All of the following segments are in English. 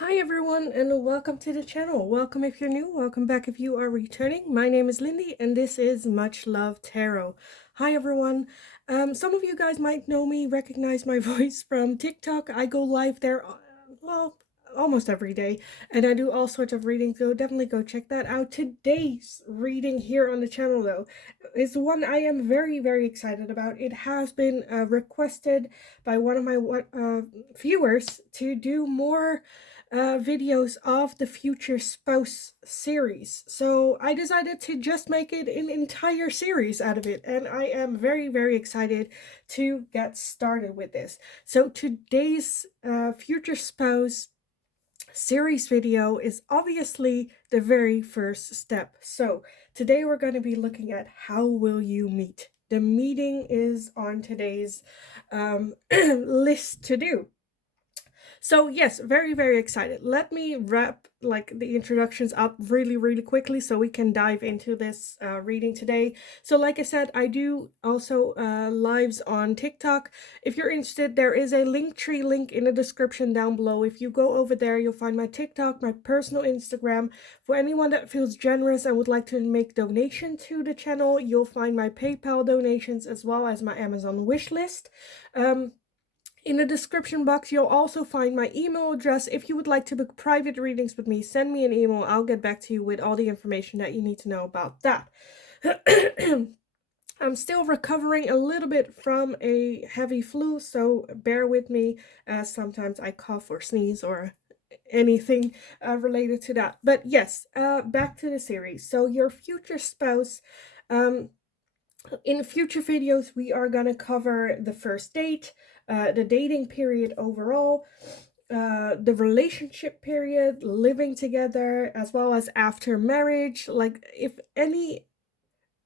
Hi everyone and welcome to the channel. Welcome if you're new, welcome back if you are returning. My name is Lindy and this is Much Love Tarot. Hi everyone. Some of you guys might know me, recognize my voice from TikTok. I go live there, well, almost every day, and I do all sorts of readings, so definitely go check that out. Today's reading here on the channel though is one I am very excited about. It has been requested by one of my viewers to do more videos of the future spouse series, so I decided to just make it an entire series out of it, and I am very excited to get started with this. So today's future spouse series video is obviously the very first step. So today we're going to be looking at how will you meet. The meeting is on today's list to do. So yes, very excited. Let me wrap like the introductions up really quickly so we can dive into this reading today. So like I said, I do also lives on TikTok. If you're interested, there is a Linktree link in the description down below. If you go over there, you'll find my TikTok, my personal Instagram. For anyone that feels generous and would like to make donation to the channel, you'll find my PayPal donations as well as my Amazon wish list. In the description box, you'll also find my email address. If you would like to book private readings with me, send me an email. I'll get back to you with all the information that you need to know about that. I'm still recovering a little bit from a heavy flu, so bear with me as sometimes I cough or sneeze or anything related to that. But yes, back to the series. So your future spouse, in future videos, we are going to cover the first date, the dating period overall, the relationship period, living together, as well as after marriage. Like, if any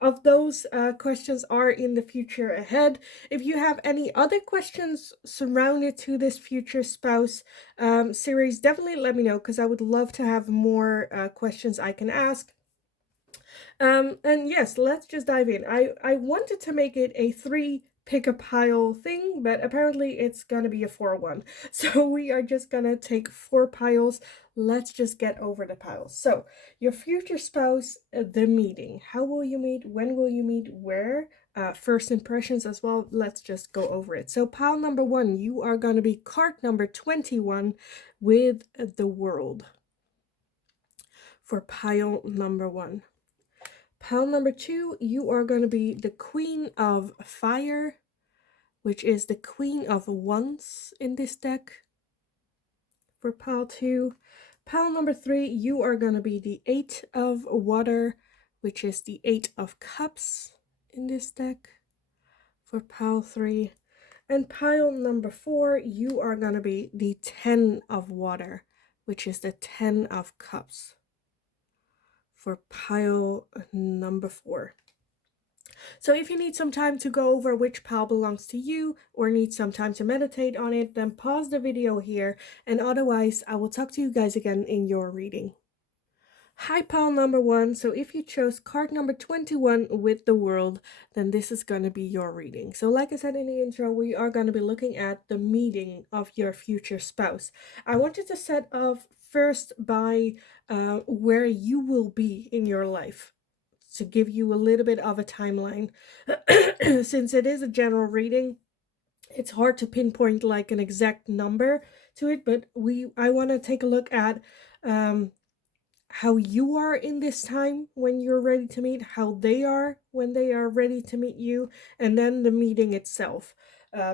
of those questions are in the future ahead. If you have any other questions surrounded to this future spouse series, definitely let me know, because I would love to have more questions I can ask. And yes, let's just dive in. I wanted to make it a 3 pick a pile thing, but apparently it's gonna be a 4-1. So we are just gonna take 4 piles. Let's just get over the piles. So your future spouse, the meeting. How will you meet? When will you meet? Where? First impressions as well. Let's just go over it. So pile number 1, you are gonna be card number 21 with the world. For pile number 1. Pile number 2, you are going to be the Queen of Fire, which is the Queen of Wands in this deck. For pile 2. Pile number 3, you are going to be the 8 of Water, which is the 8 of Cups in this deck. For pile 3. And pile number 4, you are going to be the 10 of Water, which is the 10 of Cups. For pile number 4. So if you need some time to go over which pile belongs to you, or need some time to meditate on it, then pause the video here, and otherwise I will talk to you guys again in your reading. Hi pile number 1, so if you chose card number 21 with the world, then this is going to be your reading. So like I said in the intro, we are going to be looking at the meeting of your future spouse. I wanted to set off first by where you will be in your life, to give you a little bit of a timeline. Since it is a general reading, it's hard to pinpoint like an exact number to it, but I want to take a look at how you are in this time when you're ready to meet, how they are when they are ready to meet you, and then the meeting itself.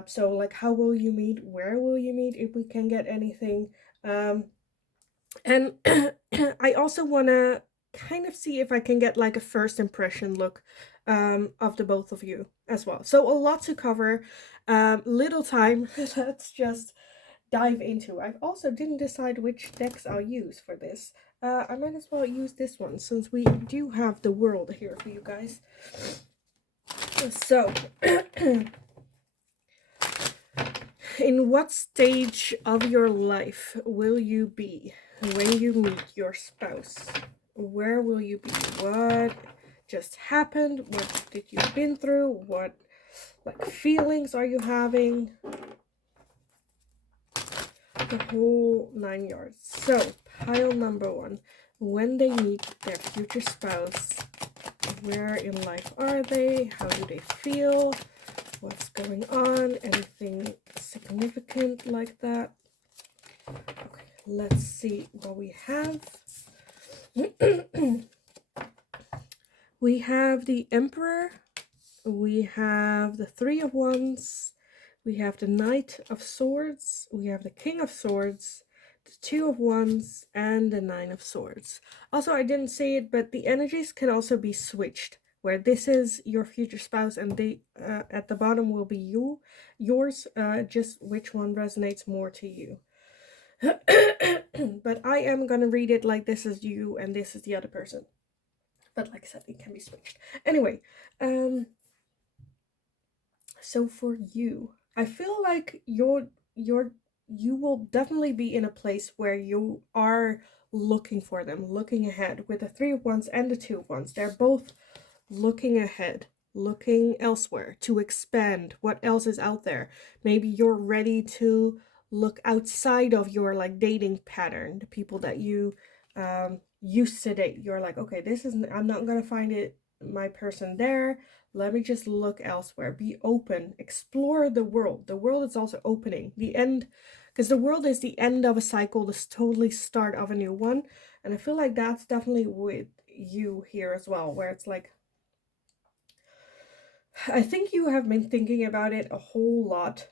So like, how will you meet, where will you meet, if we can get anything. And I also want to kind of see if I can get like a first impression look of the both of you as well. So a lot to cover, little time. Let's just dive into. I also didn't decide which decks I'll use for this. I might as well use this one since we do have the world here for you guys. So in what stage of your life will you be when you meet your spouse? Where will you be? What just happened? What did you been through? What like feelings are you having? the whole 9 yards. So, pile number 1. When they meet their future spouse, where in life are they? How do they feel? What's going on? Anything significant like that? Okay, let's see what we have. We have the Emperor. We have the Three of Wands. We have the Knight of Swords. We have the King of Swords, the Two of Wands, and the Nine of Swords. Also, I didn't say it, but the energies can also be switched, where this is your future spouse and they at the bottom will be yours, just which one resonates more to you. But I am gonna read it like this is you and this is the other person. But like I said, it can be switched. Anyway, so for you, I feel like you will definitely be in a place where you are looking for them, looking ahead. With the Three of Wands and the Two of Wands, they're both looking ahead, looking elsewhere to expand what else is out there. Maybe you're ready to look outside of your like dating pattern, the people that you used to date. You're like, okay, I'm not gonna find my person there. Let me just look elsewhere. Be open. Explore the world. The world is also opening. The end, because the world is the end of a cycle, the totally start of a new one. And I feel like that's definitely with you here as well, where it's like, I think you have been thinking about it a whole lot.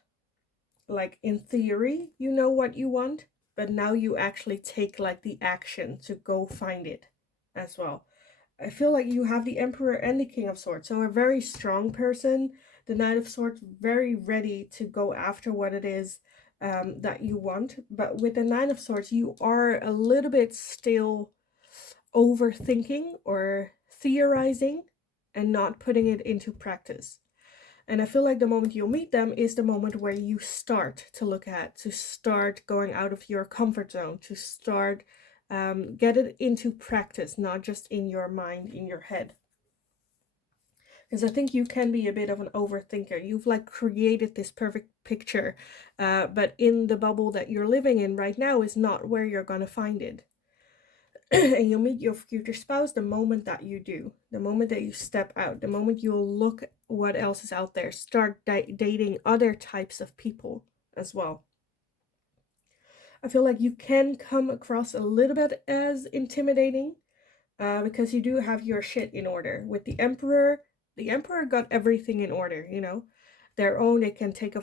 Like in theory, you know what you want, but now you actually take like the action to go find it as well. I feel like you have the Emperor and the King of Swords, so a very strong person. The Knight of Swords, very ready to go after what it is that you want. But with the Nine of Swords, you are a little bit still overthinking or theorizing and not putting it into practice. And I feel like the moment you'll meet them is the moment where you start to look at, to start going out of your comfort zone, to start get it into practice, not just in your mind, in your head. Because I think you can be a bit of an overthinker. You've like created this perfect picture, but in the bubble that you're living in right now is not where you're going to find it. And you'll meet your future spouse the moment that you do, the moment that you step out, the moment you'll look what else is out there, start dating other types of people as well. I feel like you can come across a little bit as intimidating because you do have your shit in order. With the Emperor got everything in order, you know, their own. They can take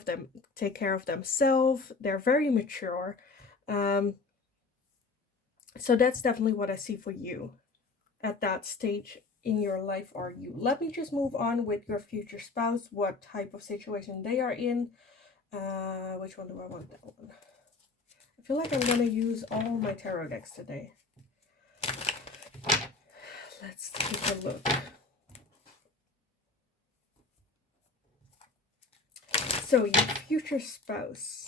care of themselves. They're very mature. So that's definitely what I see for you at that stage in your life are you. Let me just move on with your future spouse, what type of situation they are in. Which one do I want? That one. I feel like I'm gonna use all my tarot decks today. Let's take a look. So your future spouse,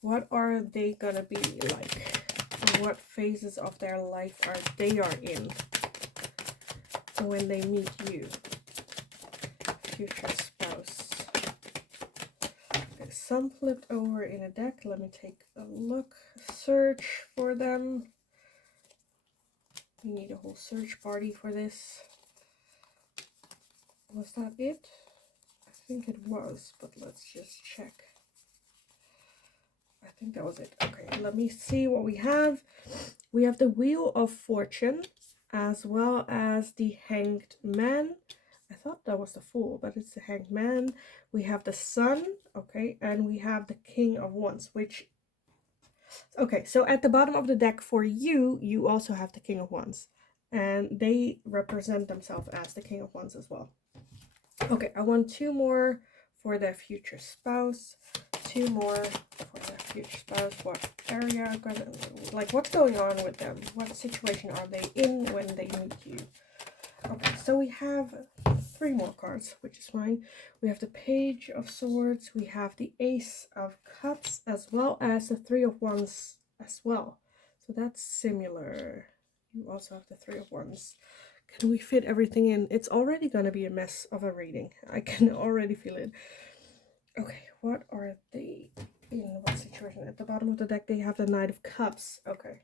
what are they gonna be like? What phases of their life they are in when they meet you, future spouse? Okay, some flipped over in a deck. Let me take a look. Search for them. We need a whole search party for this. Was that it? I think it was, but let's just check. I think that was it. Okay, let me see what we have. We have the Wheel of Fortune, as well as the Hanged Man. I thought that was the Fool, but it's the Hanged Man. We have the Sun, okay, and we have the King of Wands, which... Okay, so at the bottom of the deck for you, you also have the King of Wands. And they represent themselves as the King of Wands as well. Okay, I want 2 more for their future spouse. 2 more for their future spouse. What area? Like, what's going on with them? What situation are they in when they meet you? Okay, so we have 3 more cards, which is fine. We have the Page of Swords. We have the Ace of Cups, as well as the Three of Wands as well. So that's similar. You also have the Three of Wands. Can we fit everything in? It's already going to be a mess of a reading. I can already feel it. Okay, what are they in what situation? At the bottom of the deck, they have the Knight of Cups. Okay.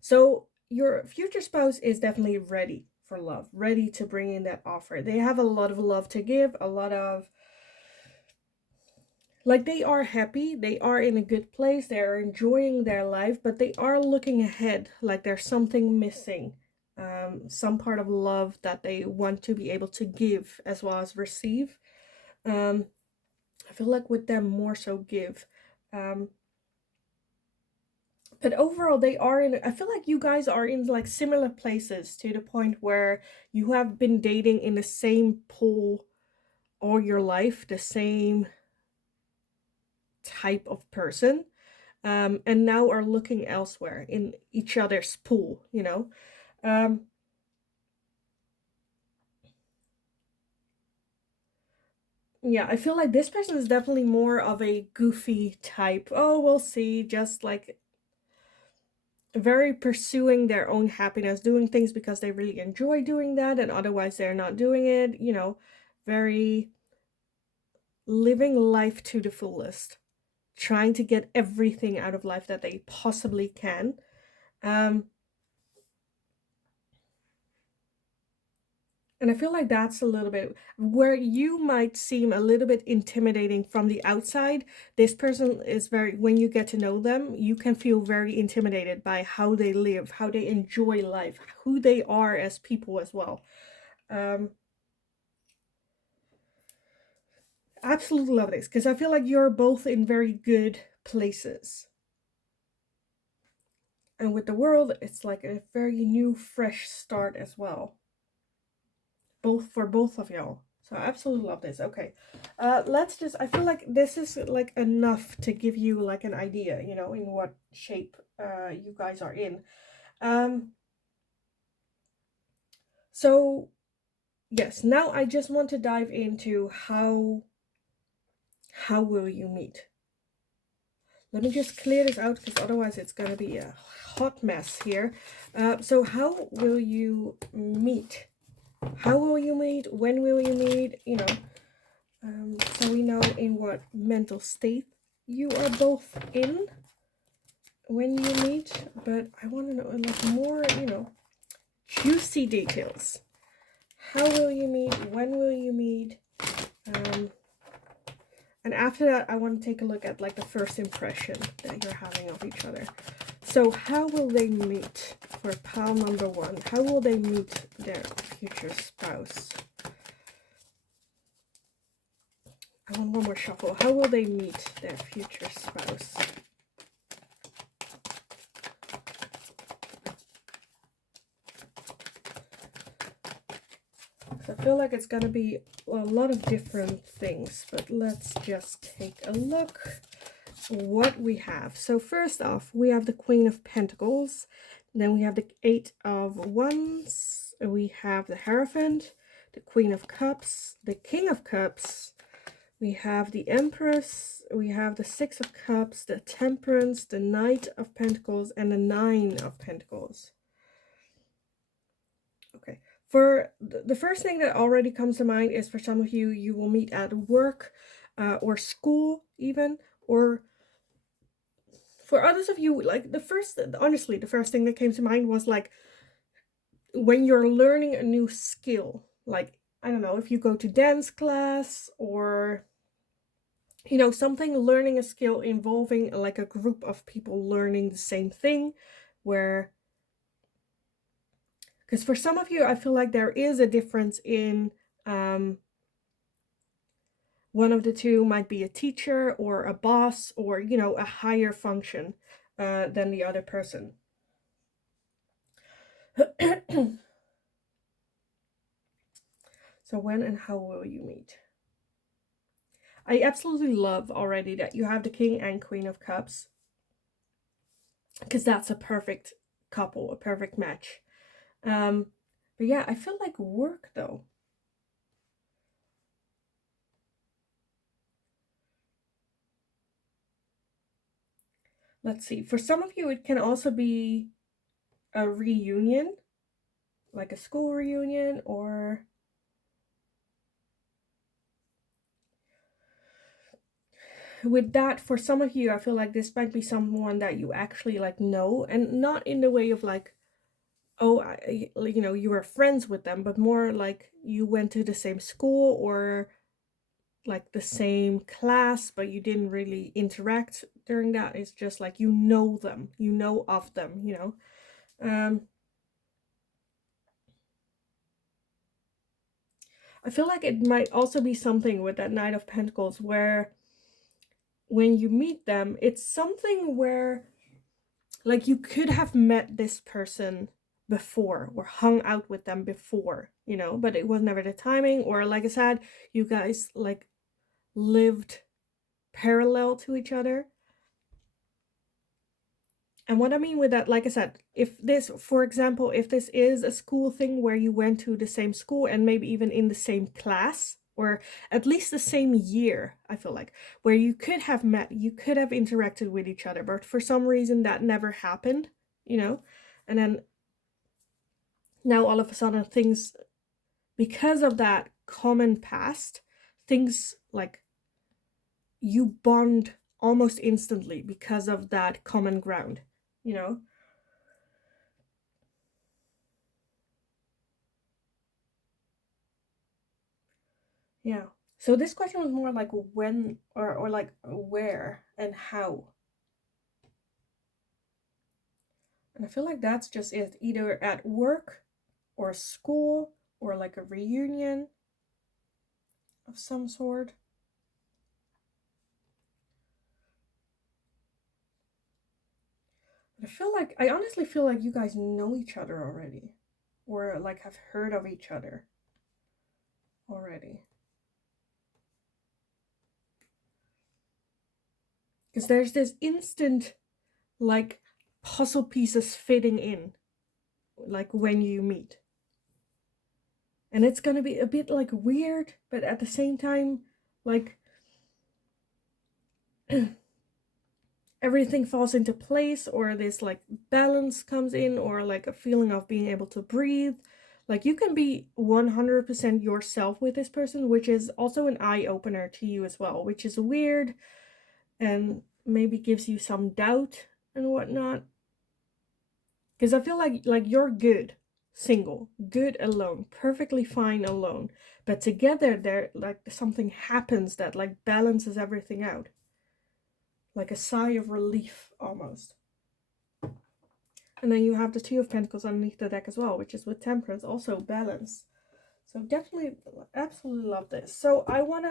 So your future spouse is definitely ready for love, ready to bring in that offer. They have a lot of love to give, a lot of, like, they are happy, they are in a good place, they are enjoying their life, but they are looking ahead, like there's something missing. Some part of love that they want to be able to give as well as receive. I feel like with them more so give. But overall they are in, I feel like you guys are in like similar places to the point where you have been dating in the same pool all your life, the same type of person, and now are looking elsewhere in each other's pool, you know. Yeah, I feel like this person is definitely more of a goofy type. Oh, we'll see, just like very pursuing their own happiness, doing things because they really enjoy doing that, and otherwise they're not doing it, you know, very living life to the fullest, trying to get everything out of life that they possibly can. Um, and I feel like that's a little bit where you might seem a little bit intimidating from the outside. This person is very, when you get to know them, you can feel very intimidated by how they live, how they enjoy life, who they are as people as well. Um, Absolutely love this because I feel like you're both in very good places. And with the world, it's like a very new, fresh start as well. Both for both of y'all. So I absolutely love this. Okay. Let's just, I feel like this is like enough to give you like an idea, you know, in what shape you guys are in. Um so yes, now I just want to dive into how will you meet? Let me just clear this out because otherwise it's going to be a hot mess here. So how will you meet? How will you meet? When will you meet? You know, so we know in what mental state you are both in when you meet. But I want to know like more, you know, juicy details. How will you meet? When will you meet? And after that, I want to take a look at like the first impression that you're having of each other. So how will they meet for pile number one? How will they meet their future spouse? I want one more shuffle. How will they meet their future spouse? So I feel like it's going to be a lot of different things, but let's just take a look what we have. So first off, we have the Queen of Pentacles, then we have the Eight of Wands, we have the Hierophant, the Queen of Cups, the King of Cups, we have the Empress, we have the Six of Cups, the Temperance, the Knight of Pentacles, and the Nine of Pentacles. Okay, for the first thing that already comes to mind is for some of you, you will meet at work or school even, or for others of you, like honestly, the first thing that came to mind was like when you're learning a new skill, like, I don't know, if you go to dance class or, you know, something, learning a skill involving like a group of people learning the same thing, where, because for some of you, I feel like there is a difference in, one of the two might be a teacher or a boss or, you know, a higher function than the other person. So when and how will you meet? I absolutely love already that you have the King and Queen of Cups, because that's a perfect couple, a perfect match. But yeah, I feel like work though. Let's see. For some of you, it can also be a reunion, like a school reunion, or with that, for some of you, I feel like this might be someone that you actually like know, and not in the way of like, oh, you know, you were friends with them, but more like you went to the same school or like the same class, but you didn't really interact during that. It's just like you know them, you know of them, you know. I feel like it might also be something with that Knight of Pentacles where when you meet them, it's something where like you could have met this person before or hung out with them before, you know, but it was never the timing, or like I said, you guys like lived parallel to each other. And what I mean with that, like I said, if this, for example, if this is a school thing where you went to the same school and maybe even in the same class or at least the same year, I feel like, where you could have met, you could have interacted with each other, but for some reason that never happened, you know? And then now all of a sudden things, because of that common past, things like you bond almost instantly because of that common ground, you know? Yeah. So this question was more like when or like where and how. And I feel like that's just it. Either at work or school or like a reunion of some sort. But I honestly feel like you guys know each other already. Or like have heard of each other already. Because there's this instant like puzzle pieces fitting in, like when you meet. And it's gonna be a bit like weird, but at the same time, like everything falls into place, or this like balance comes in, or like a feeling of being able to breathe. Like you can be 100% yourself with this person, which is also an eye opener to you as well, which is weird and maybe gives you some doubt and whatnot. Because I feel like you're good single, good alone, perfectly fine alone, but together there like something happens that like balances everything out, like a sigh of relief almost. And then you have the Two of Pentacles underneath the deck as well, which is with Temperance, also balance. So definitely, absolutely love this. So I want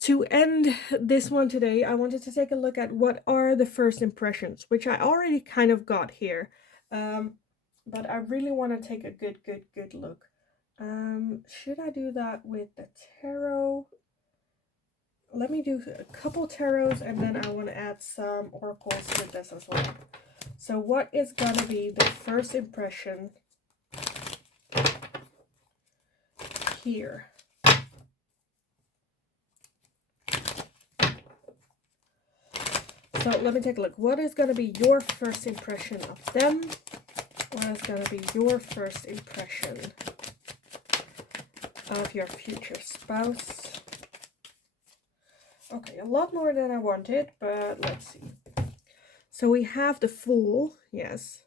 to end this one today, I wanted to take a look at what are the first impressions, which I already kind of got here. But I really want to take a good look. Should I do that with the tarot? Let me do a couple tarots, and then I want to add some oracles with this as well. So what is gonna be the first impression here? So let me take a look. What is gonna be your first impression of them? What is gonna be your first impression of your future spouse? Okay, a lot more than I wanted, but let's see. So we have the Fool, yes.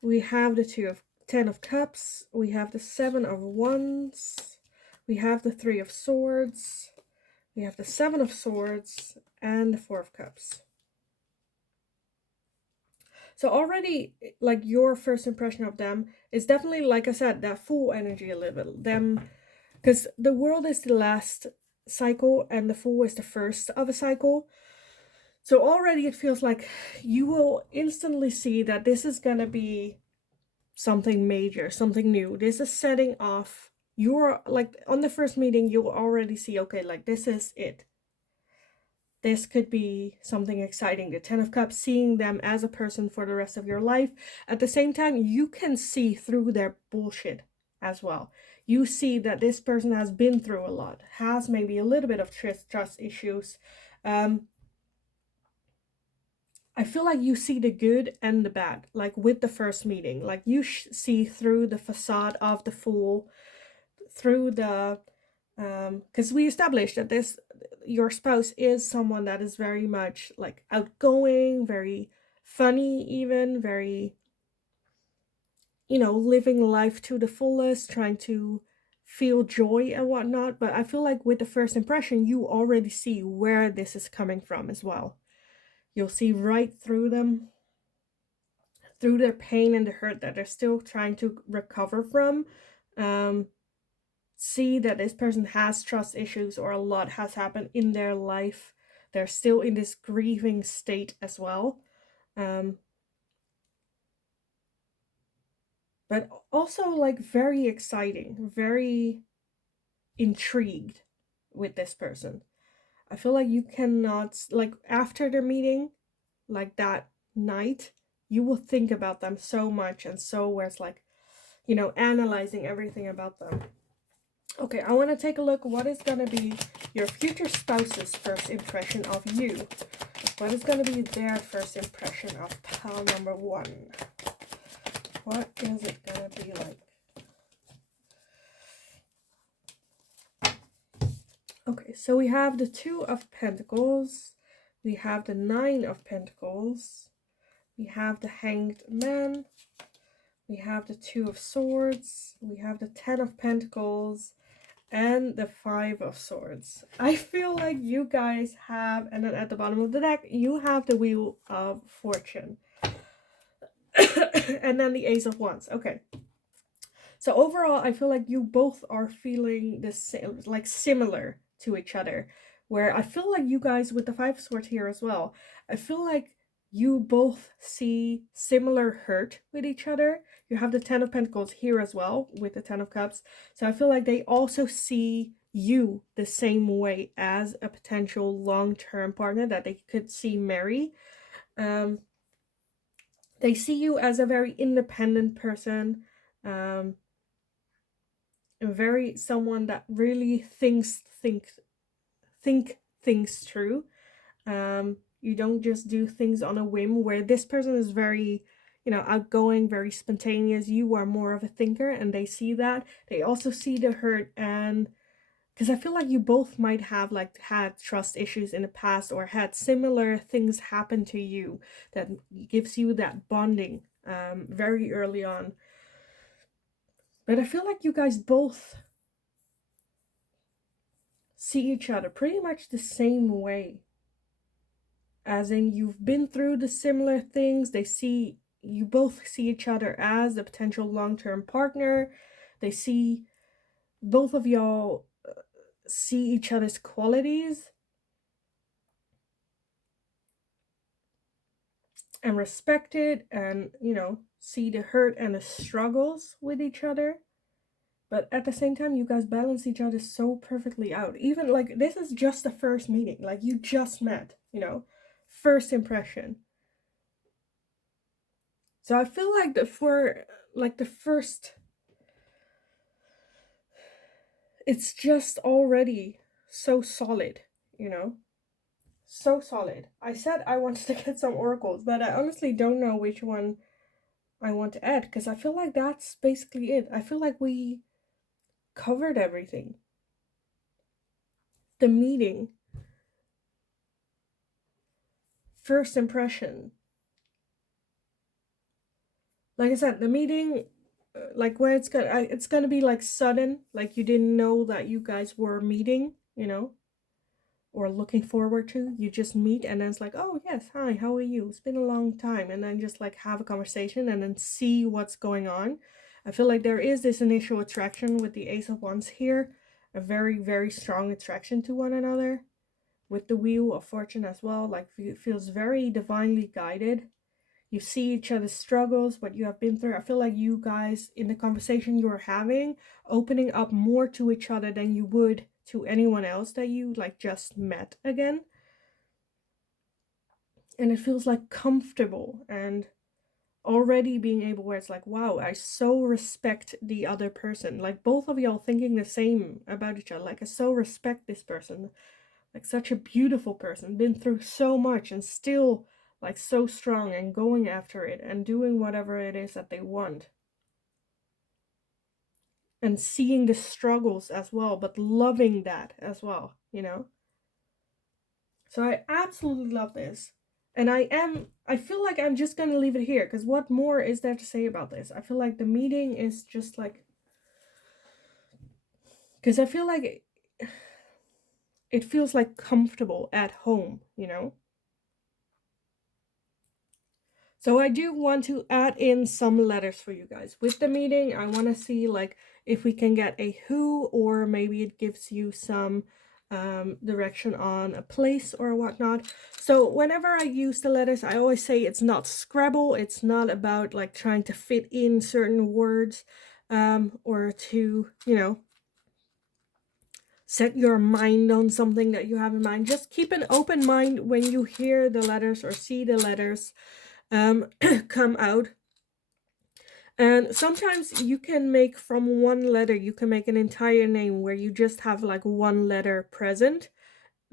We have the Ten of Cups. We have the Seven of Wands. We have the Three of Swords. We have the Seven of Swords and the Four of Cups. So already, like, your first impression of them is definitely, like I said, that Fool energy a little bit. Them, because the World is the last cycle and the Fool is the first of a cycle. So already it feels like you will instantly see that this is gonna be something major, something new. This is setting off. You're like on the first meeting, you'll already see, okay, like this is it. This could be something exciting. The Ten of Cups, seeing them as a person for the rest of your life. At the same time, you can see through their bullshit as well. You see that this person has been through a lot, has maybe a little bit of trust issues. I feel like you see the good and the bad, like with the first meeting. Like you see through the facade of the Fool, through the because we established that this your spouse is someone that is very much like outgoing, very funny, even very, living life to the fullest, trying to feel joy and whatnot. But I feel like with the first impression, you already see where this is coming from as well. You'll see right through them, through their pain and the hurt that they're still trying to recover from. Um, See that this person has trust issues or a lot has happened in their life. They're still in this grieving state as well. Um, but also like very exciting, very intrigued with this person. I feel like you cannot, like after the meeting, like that night, you will think about them so much, and so where it's like, analyzing everything about them. Okay, I want to take a look. What is going to be your future spouse's first impression of you? What is going to be their first impression of pal number one? What is it going to be like? Okay, so we have the Two of Pentacles. We have the Nine of Pentacles. We have the Hanged Man. We have the Two of Swords. We have the Ten of Pentacles. And the Five of Swords. I feel like you guys have, and then at the bottom of the deck, you have the Wheel of Fortune. And then the Ace of Wands. Okay. So overall, I feel like you both are feeling the same, like similar to each other. Where I feel like you guys, with the Five of Swords here as well, I feel like you both see similar hurt with each other. You have the Ten of Pentacles here as well with the Ten of Cups. So I feel like they also see you the same way as a potential long-term partner that they could see marry. They see you as a very independent person. Very someone that really think things through. You don't just do things on a whim, where this person is very, outgoing, very spontaneous. You are more of a thinker, and they see that. They also see the hurt, and because I feel like you both might have like had trust issues in the past, or had similar things happen to you that gives you that bonding very early on. But I feel like you guys both see each other pretty much the same way. As in, you've been through the similar things. You both see each other as a potential long-term partner. They see, both of y'all see each other's qualities and respect it, and, see the hurt and the struggles with each other. But at the same time, you guys balance each other so perfectly out. Even like, this is just the first meeting. Like, you just met, first impression. So I feel like for like the first, it's just already so solid, so solid. I said I wanted to get some oracles, but I honestly don't know which one I want to add, because I feel like that's basically it. I feel like we covered everything. The meeting, first impression. Like I said, the meeting, like where it's gonna be like sudden, like you didn't know that you guys were meeting, or looking forward to. You just meet, and then it's like, oh yes, hi, how are you? It's been a long time. And then just like have a conversation, and then see what's going on. I feel like there is this initial attraction with the Ace of Wands here, a very, very strong attraction to one another, with the Wheel of Fortune as well. Like, it feels very divinely guided. You see each other's struggles, what you have been through. I feel like you guys, in the conversation you're having, opening up more to each other than you would to anyone else that you like just met again. And it feels like comfortable, and already being able, where it's like, wow, I so respect the other person. Like, both of y'all thinking the same about each other. Like, I so respect this person. Like, such a beautiful person, been through so much, and still like so strong, and going after it, and doing whatever it is that they want. And seeing the struggles as well, but loving that as well, So I absolutely love this. And I feel like I'm just gonna leave it here, because what more is there to say about this? I feel like the meeting is just like, because I feel like it feels like comfortable at home, you know? So I do want to add in some letters for you guys. With the meeting, I want to see like if we can get a who, or maybe it gives you some direction on a place or whatnot. So whenever I use the letters, I always say it's not Scrabble. It's not about like trying to fit in certain words or to, you know, set your mind on something that you have in mind. Just keep an open mind when you hear the letters or see the letters come out. And sometimes you can make from one letter, you can make an entire name where you just have like one letter present.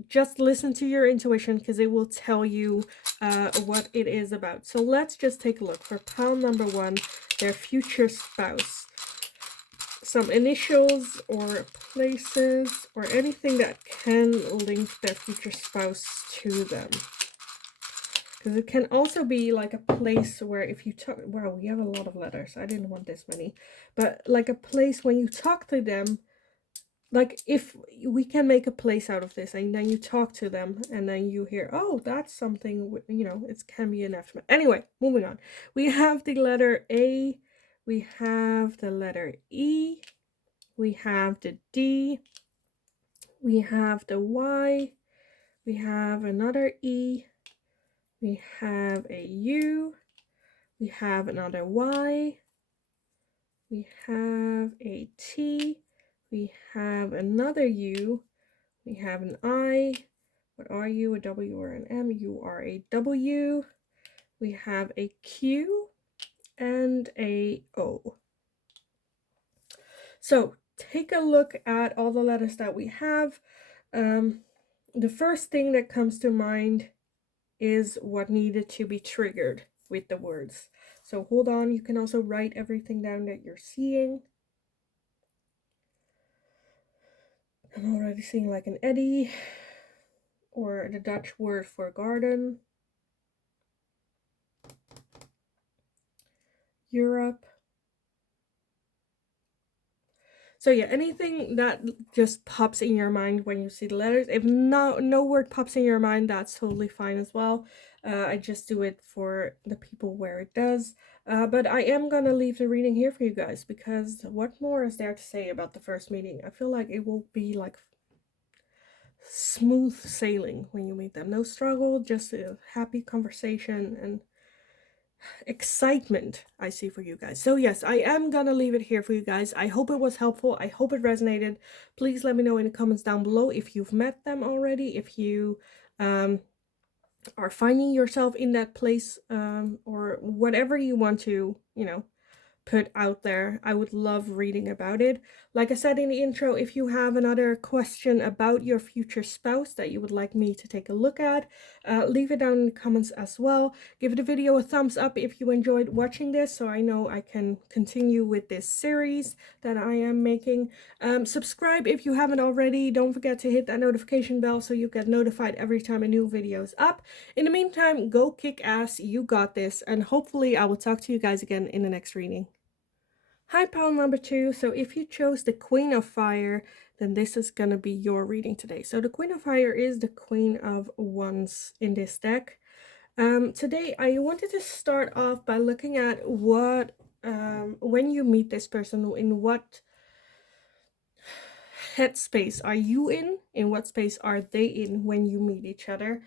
Just listen to your intuition, because it will tell you what it is about. So let's just take a look for pile number 1, their future spouse. Some initials or places or anything that can link their future spouse to them. Because it can also be like a place where if you talk, wow, we have a lot of letters. I didn't want this many. But like a place when you talk to them, like if we can make a place out of this and then you talk to them and then you hear, oh, that's something, you know, it can be an estimate. Anyway, moving on. We have the letter A, we have the letter E, we have the D, we have the Y, we have another E, we have a U, we have another Y, we have a T, we have another U, we have an I. What are you? A W or an M? You are a W. We have a Q and a O. So take a look at all the letters that we have. The first thing that comes to mind is what needed to be triggered with the words. So hold on, you can also write everything down that you're seeing. I'm already seeing like an eddy, or the Dutch word for garden. Europe. So yeah, anything that just pops in your mind when you see the letters. If no word pops in your mind, that's totally fine as well. I just do it for the people where it does. But I am gonna leave the reading here for you guys, because what more is there to say about the first meeting? I feel like it will be like smooth sailing when you meet them. No struggle, just a happy conversation and excitement I see for you guys. So yes, I am gonna leave it here for you guys. I hope it was helpful. I hope it resonated. Please let me know in the comments down below if you've met them already, if you are finding yourself in that place, or whatever you want to, you know, put out there. I would love reading about it. Like I said in the intro, if you have another question about your future spouse that you would like me to take a look at, leave it down in the comments as well. Give the video a thumbs up if you enjoyed watching this, so I know I can continue with this series that I am making. Subscribe if you haven't already. Don't forget to hit that notification bell so you get notified every time a new video is up. In the meantime, go kick ass. You got this, and hopefully I will talk to you guys again in the next reading. Hi, pile number 2. So if you chose the Queen of Fire, then this is going to be your reading today. So the Queen of Fire is the Queen of Wands in this deck. Today, I wanted to start off by looking at what, when you meet this person, in what headspace are you in what space are they in when you meet each other.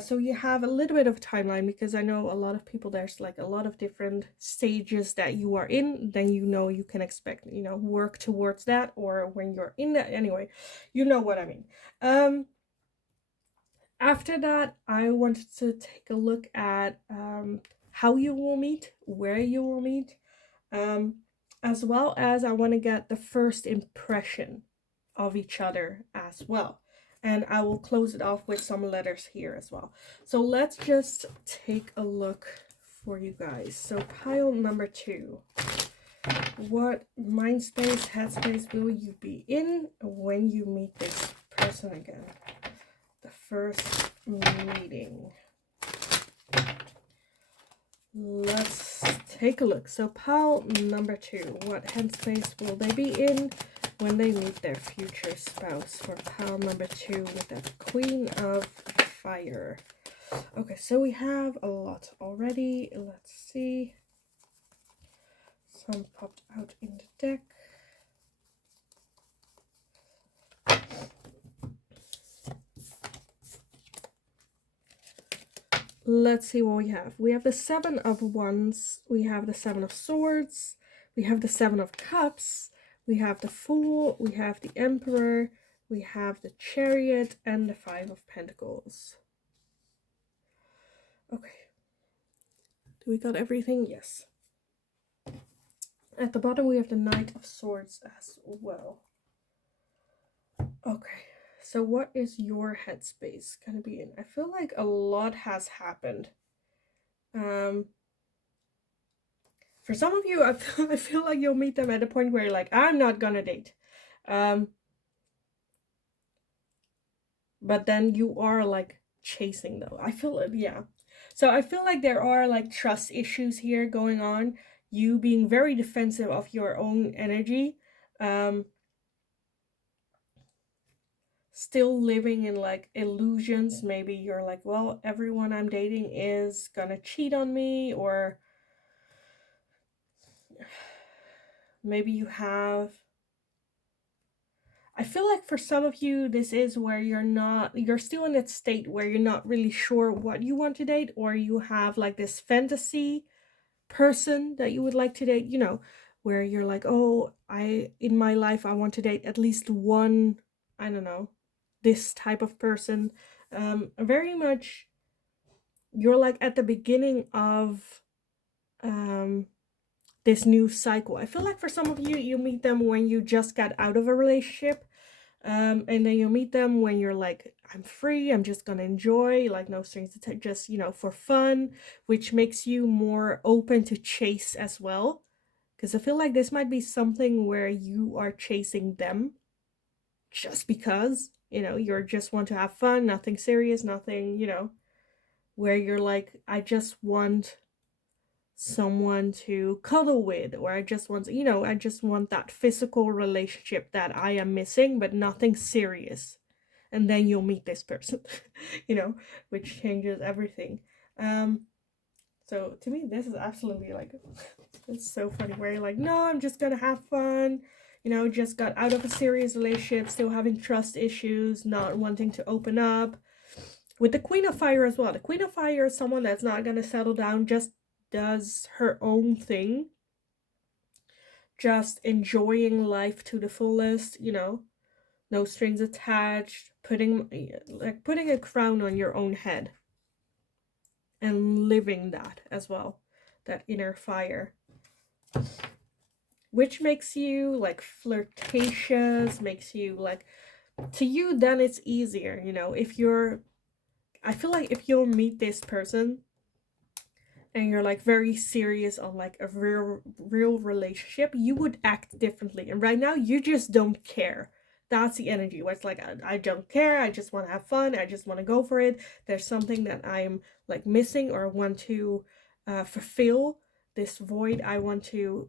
So you have a little bit of timeline, because I know a lot of people, there's like a lot of different stages that you are in, then you know you can expect, you know, work towards that, or when you're in that, anyway, you know what I mean. After that, I wanted to take a look at how you will meet, where you will meet, as well as I want to get the first impression of each other as well. And I will close it off with some letters here as well. So let's just take a look for you guys. So pile number 2. What mind space, headspace will you be in when you meet this person again? The first meeting. Let's take a look. So pile number 2, what headspace will they be in when they meet their future spouse? For pile number 2 with the Queen of Fire. Okay, so we have a lot already. Let's see. Some popped out in the deck. Let's see what we have. We have the 7 of Wands, we have the 7 of Swords, we have the 7 of Cups, we have the Fool, we have the Emperor, we have the Chariot, and the 5 of Pentacles. Okay. Do we got everything? Yes. At the bottom we have the Knight of Swords as well. Okay. So what is your headspace gonna be in? I feel like a lot has happened. For some of you, I feel like you'll meet them at a point where you're like, I'm not gonna date. But then you are like chasing though. I feel like, yeah. So I feel like there are like trust issues here going on. You being very defensive of your own energy. Still living in like illusions. Maybe you're like, well, everyone I'm dating is gonna cheat on me, or maybe you have, I feel like for some of you this is where you're still in that state where you're not really sure what you want to date, or you have like this fantasy person that you would like to date, you know, where you're like, oh, in my life I want to date at least one, I don't know, this type of person. Very much you're like at the beginning of this new cycle. I feel like for some of you, you meet them when you just got out of a relationship, and then you meet them when you're like, I'm free, I'm just gonna enjoy, like no strings attached, just, you know, for fun, which makes you more open to chase as well. Because I feel like this might be something where you are chasing them just because, you know, you're just want to have fun, nothing serious, nothing, you know, where you're like, I just want someone to cuddle with, or I just want, you know, I just want that physical relationship that I am missing, but nothing serious. And then you'll meet this person, you know, which changes everything. So to me, this is absolutely like, it's so funny where you're like, no, I'm just gonna have fun, you know, just got out of a serious relationship, still having trust issues, not wanting to open up. With the Queen of Fire as well. The Queen of Fire is someone that's not gonna settle down, just does her own thing, just enjoying life to the fullest, you know, no strings attached, putting a crown on your own head and living that as well, that inner fire, which makes you like flirtatious, makes you like, to you then it's easier, you know, if you're, I feel like if you'll meet this person and you're like very serious on like a real relationship, you would act differently. And right now you just don't care. That's the energy where it's like, I don't care, I just want to have fun, I just want to go for it. There's something that I'm like missing or want to fulfill, this void I want to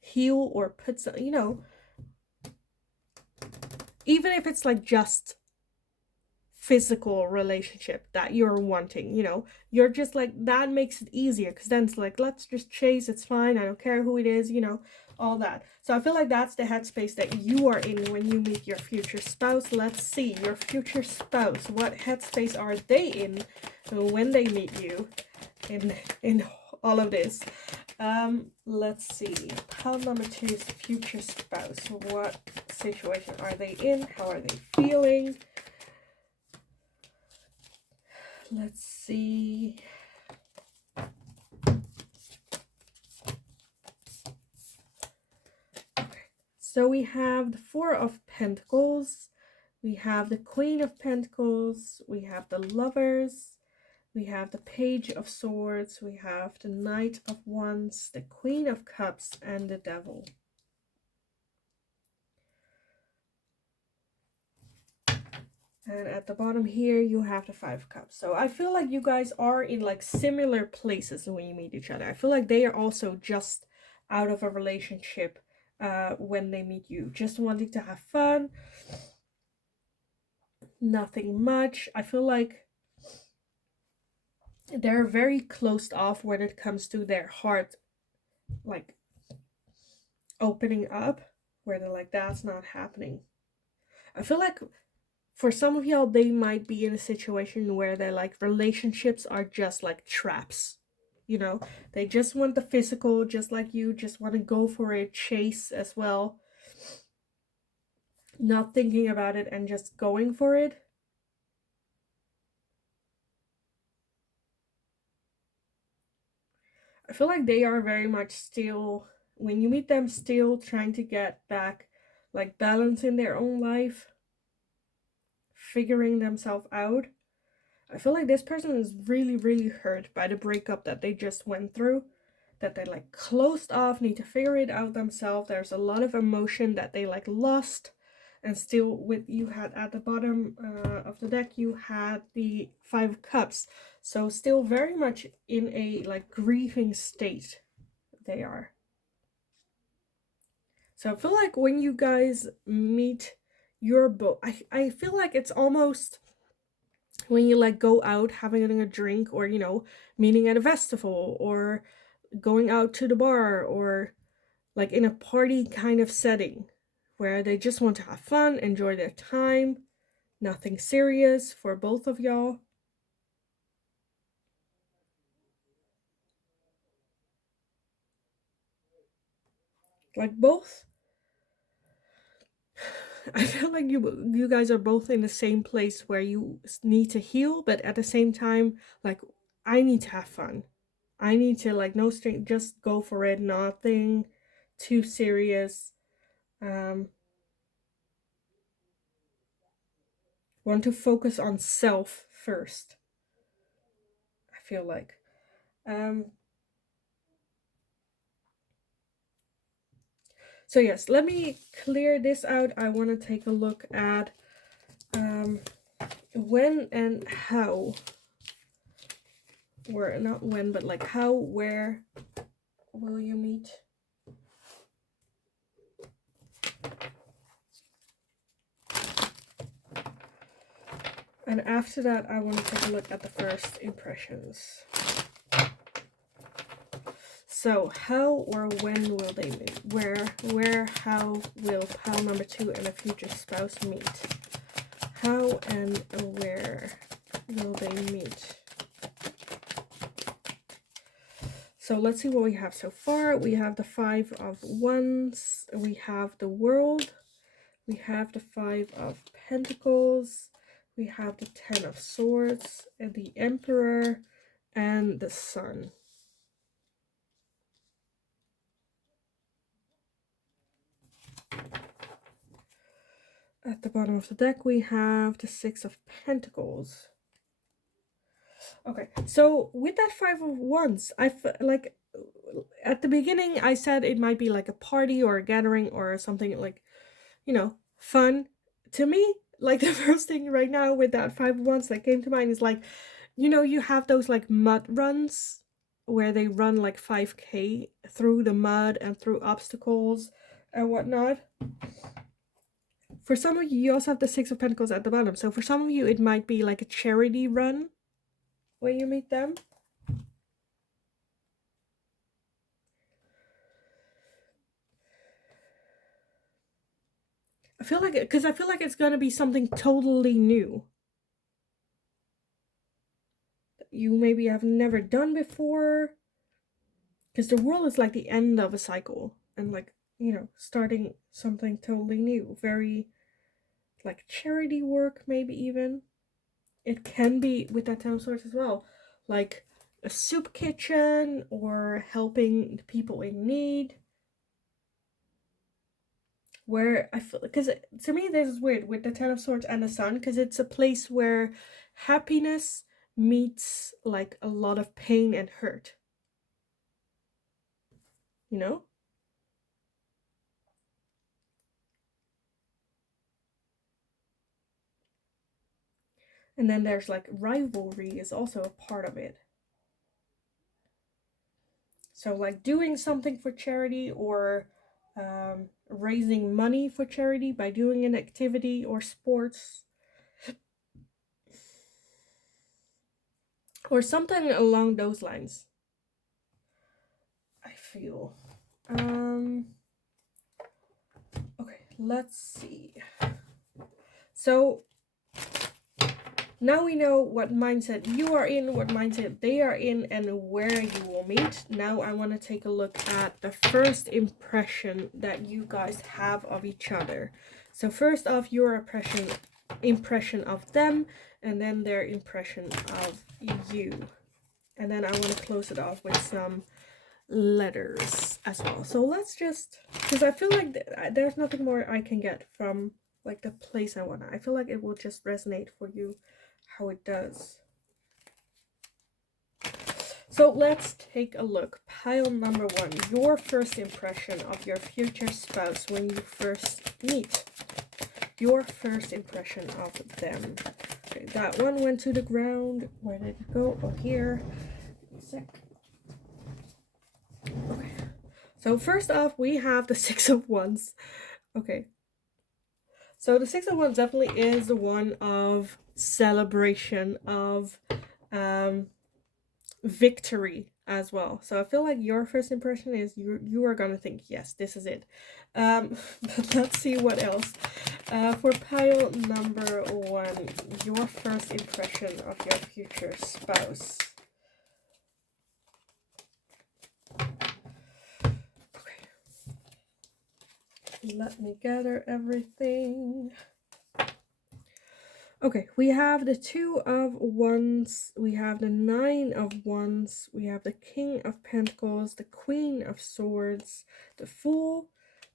heal or put some, you know, even if it's like just physical relationship that you're wanting, you know, you're just like, that makes it easier because then it's like, let's just chase, it's fine, I don't care who it is, you know, all that. So I feel like that's the headspace that you are in when you meet your future spouse. Let's see your future spouse, what headspace are they in when they meet you in all of this. Let's see, pile number 2 is future spouse. What situation are they in? How are they feeling? Let's see. Okay. So we have the 4 of Pentacles, we have the Queen of Pentacles, we have the Lovers, we have the Page of Swords, we have the Knight of Wands, the Queen of Cups, and the Devil. And at the bottom here, you have the 5 cups. So I feel like you guys are in like similar places when you meet each other. I feel like they are also just out of a relationship when they meet you, just wanting to have fun, nothing much. I feel like they're very closed off when it comes to their heart, like opening up, where they're like, that's not happening. I feel like for some of y'all, they might be in a situation where they're like, relationships are just like traps. You know, they just want the physical, just like you, just want to go for it, chase as well, not thinking about it and just going for it. I feel like they are very much still, when you meet them, still trying to get back like balance in their own life, figuring themselves out. I feel like this person is really, really hurt by the breakup that they just went through, that they like closed off, need to figure it out themselves. There's a lot of emotion that they like lost. And still, with you had at the bottom of the deck, you had the 5 cups. So still very much in a like grieving state they are. So I feel like when you guys meet, you're both, I feel like it's almost when you like go out having a drink, or meeting at a festival, or going out to the bar, or like in a party kind of setting where they just want to have fun, enjoy their time, nothing serious for both of y'all. Like both, I feel like you guys are both in the same place where you need to heal, but at the same time, like, I need to have fun. I need to like no string, just go for it, nothing too serious. Um, want to focus on self first. I feel like. Um, so yes, let me clear this out. I want to take a look at when and how, or not when, but like how, where will you meet? And after that, I want to take a look at the first impressions. So, how or when will they meet? Where, how will pile number 2 and a future spouse meet? How and where will they meet? So let's see what we have so far. We have the 5 of Wands. We have the World. We have the 5 of Pentacles. We have the 10 of Swords, and the Emperor, and the Sun. At the bottom of the deck, we have the 6 of Pentacles. Okay, so with that 5 of Wands, like at the beginning, I said it might be like a party or a gathering or something like, fun. To me, like the first thing right now with that 5 of Wands that came to mind is like, you have those like mud runs where they run like 5K through the mud and through obstacles and whatnot. For some of you, you also have the 6 of Pentacles at the bottom. So for some of you, it might be like a charity run when you meet them. I feel like it's going to be something totally new that you maybe have never done before. Because the world is like the end of a cycle, and like, starting something totally new. Very like charity work, maybe even. It can be with that 10 of Swords as well. Like a soup kitchen or helping the people in need. Where I feel, because to me this is weird with the 10 of Swords and the Sun, because it's a place where happiness meets like a lot of pain and hurt. You know? And then there's like rivalry is also a part of it. So like doing something for charity, or raising money for charity by doing an activity or sports, or something along those lines, I feel. Okay, let's see. So now we know what mindset you are in, what mindset they are in, and where you will meet. Now I want to take a look at the first impression that you guys have of each other. So first off, your impression of them, and then their impression of you. And then I want to close it off with some letters as well. So let's just, because I feel like there's nothing more I can get from like the place I want. I feel like it will just resonate for you how it does. So let's take a look. Pile number 1, your first impression of your future spouse when you first meet. Your first impression of them. Okay, that one went to the ground. Where did it go? Oh, here. A sec. Okay. So first off, we have the 6 of Wands. Okay. So the 6 of Wands definitely is the one of celebration, of victory as well. So I feel like your first impression is you are gonna think, yes, this is it. But let's see what else. For pile number 1, your first impression of your future spouse. Okay. Let me gather everything. Okay, we have the 2 of Wands, we have the 9 of Wands, we have the King of Pentacles, the Queen of Swords, the Fool,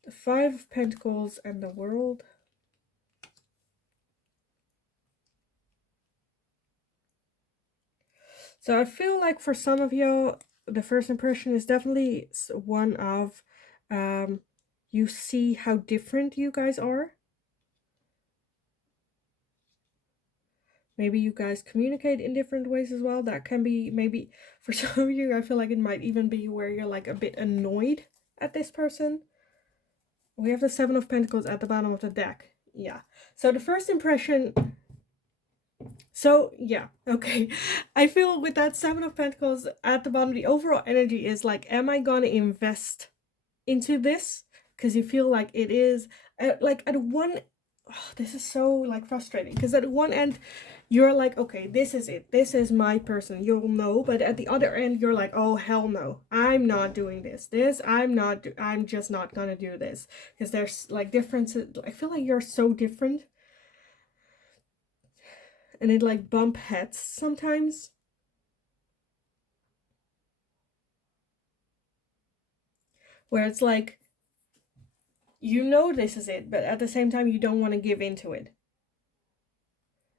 the 5 of Pentacles, and the World. So I feel like for some of y'all, the first impression is definitely one of you see how different you guys are. Maybe you guys communicate in different ways as well. That can be, maybe for some of you, I feel like it might even be where you're like a bit annoyed at this person. We have the 7 of Pentacles at the bottom of the deck. Yeah. So the first impression. So yeah, okay. I feel with that 7 of Pentacles at the bottom, the overall energy is like, am I gonna invest into this? Because you feel like it is like at one, oh, this is so like frustrating, because at one end you're like, okay, this is it, this is my person, you'll know. But at the other end you're like, oh hell no, I'm not doing this, I'm just not gonna do this. Because there's like differences. I feel like you're so different, and it like bump heads sometimes. Where it's like, you know this is it, but at the same time you don't want to give into it.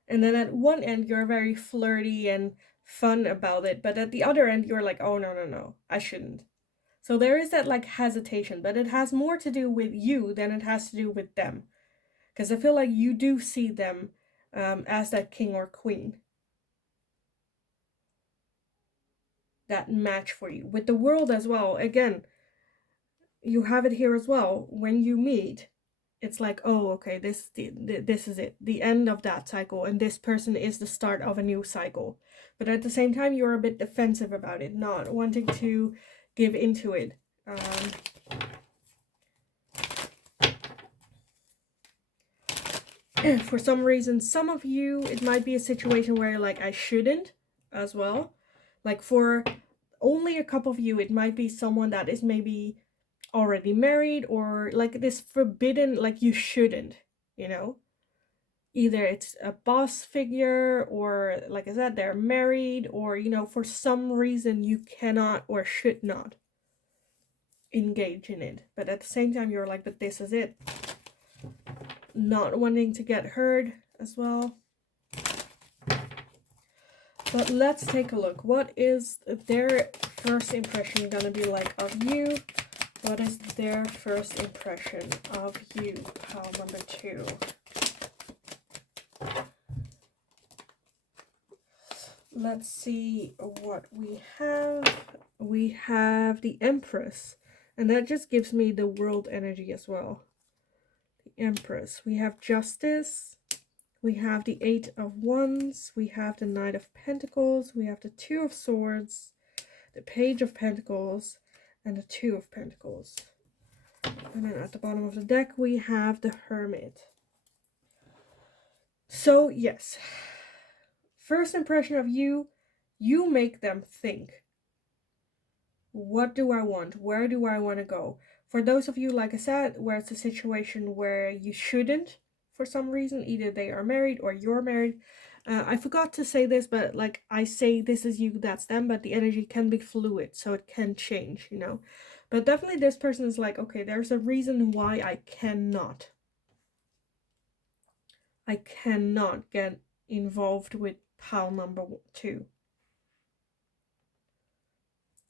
And then at one end you're very flirty and fun about it, but at the other end you're like, oh no, I shouldn't. So there is that like hesitation, but it has more to do with you than it has to do with them. Because I feel like you do see them as that king or queen, that match for you. With the World as well, again, you have it here as well. When you meet, it's like, oh, okay, this is it, the end of that cycle, and this person is the start of a new cycle. But at the same time, you're a bit defensive about it, not wanting to give into it. For some reason, some of you, it might be a situation where you're like, I shouldn't as well. Like for only a couple of you, it might be someone that is maybe already married, or like this forbidden, like you shouldn't, you know. Either it's a boss figure, or like I said, they're married, or you know, for some reason you cannot or should not engage in it. But at the same time you're like, but this is it. Not wanting to get hurt as well. But let's take a look. What is their first impression gonna be like of you? What is their first impression of you? Pile number 2. let's see what we have. We have the Empress, and that just gives me the world energy as well. The Empress. We have Justice. We have the Eight of Wands. We have the Knight of Pentacles. We have the Two of Swords, the Page of Pentacles, and the Two of Pentacles. And then at the bottom of the deck, we have the Hermit. So, yes. First impression of you, you make them think. What do I want? Where do I want to go? For those of you, like I said, where it's a situation where you shouldn't, for some reason, either they are married or you're married. I forgot to say this, but like I say, this is you, that's them, but the energy can be fluid, so it can change, you know. But definitely this person is like, okay, there's a reason why I cannot get involved with pile number 2.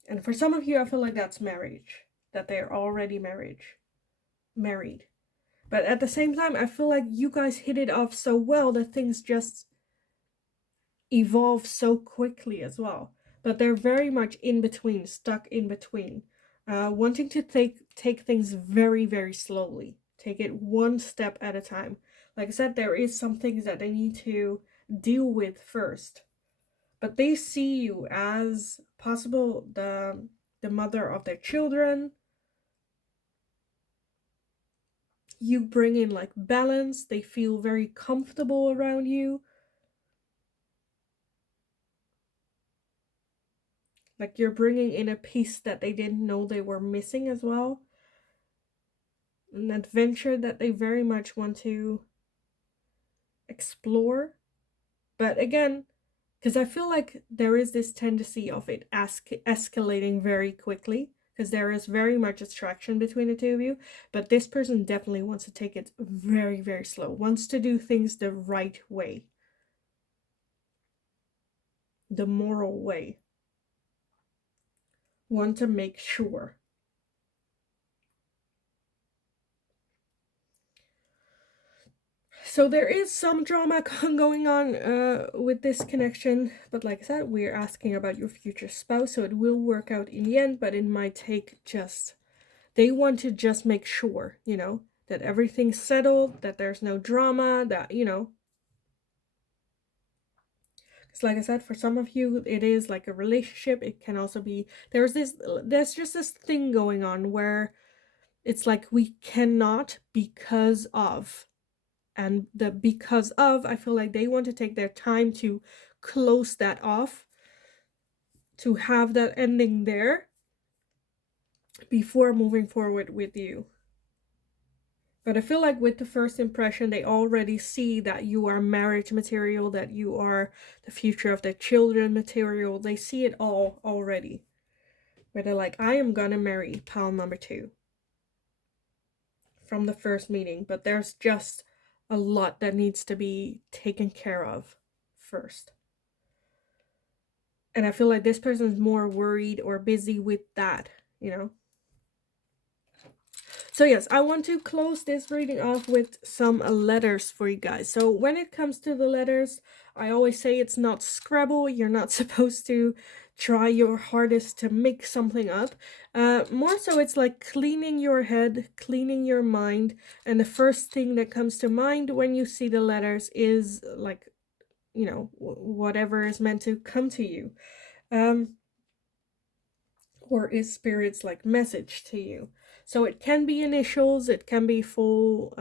And for some of you, I feel like that's marriage, that they're already married. But at the same time, I feel like you guys hit it off so well that things just evolve so quickly as well. But they're very much in between, stuck in between, wanting to take things very, very slowly. Take it one step at a time. Like I said, there is some things that they need to deal with first. But they see you as possible the mother of their children. You bring in like balance. They feel very comfortable around you. Like you're bringing in a piece that they didn't know they were missing as well. An adventure that they very much want to explore. But again, because I feel like there is this tendency of it escalating very quickly, because there is very much attraction between the two of you, but this person definitely wants to take it very, very slow, wants to do things the right way, the moral way, want to make sure. So there is some drama going on with this connection, but like I said, we're asking about your future spouse, so it will work out in the end, but it might take just, they want to just make sure, you know, that everything's settled, that there's no drama, that, you know, because like I said, for some of you, it is like a relationship. It can also be, there's just this thing going on where it's like we cannot because of. And the because of, I feel like they want to take their time to close that off, to have that ending there before moving forward with you. But I feel like with the first impression, they already see that you are marriage material, that you are the future of their children material. They see it all already. Where they're like, I am gonna marry pile number 2 from the first meeting. But there's just a lot that needs to be taken care of first. And I feel like this person's more worried or busy with that, you know? So yes, I want to close this reading off with some letters for you guys. So when it comes to the letters, I always say it's not Scrabble. You're not supposed to try your hardest to make something up. More so it's like cleaning your head, cleaning your mind. And the first thing that comes to mind when you see the letters is like, you know, whatever is meant to come to you. Or is spirit's like message to you. So it can be initials, it can be full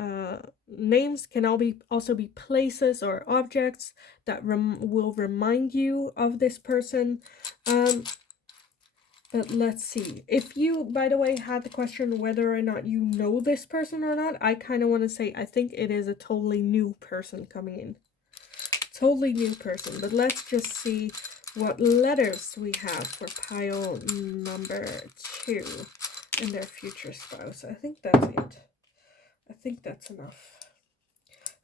names, can also be places or objects that will remind you of this person. But let's see. If you, by the way, had the question whether or not you know this person or not, I kind of want to say I think it is a totally new person coming in. Totally new person. But let's just see what letters we have for pile number 2 and their future spouse. I think that's it. I think that's enough.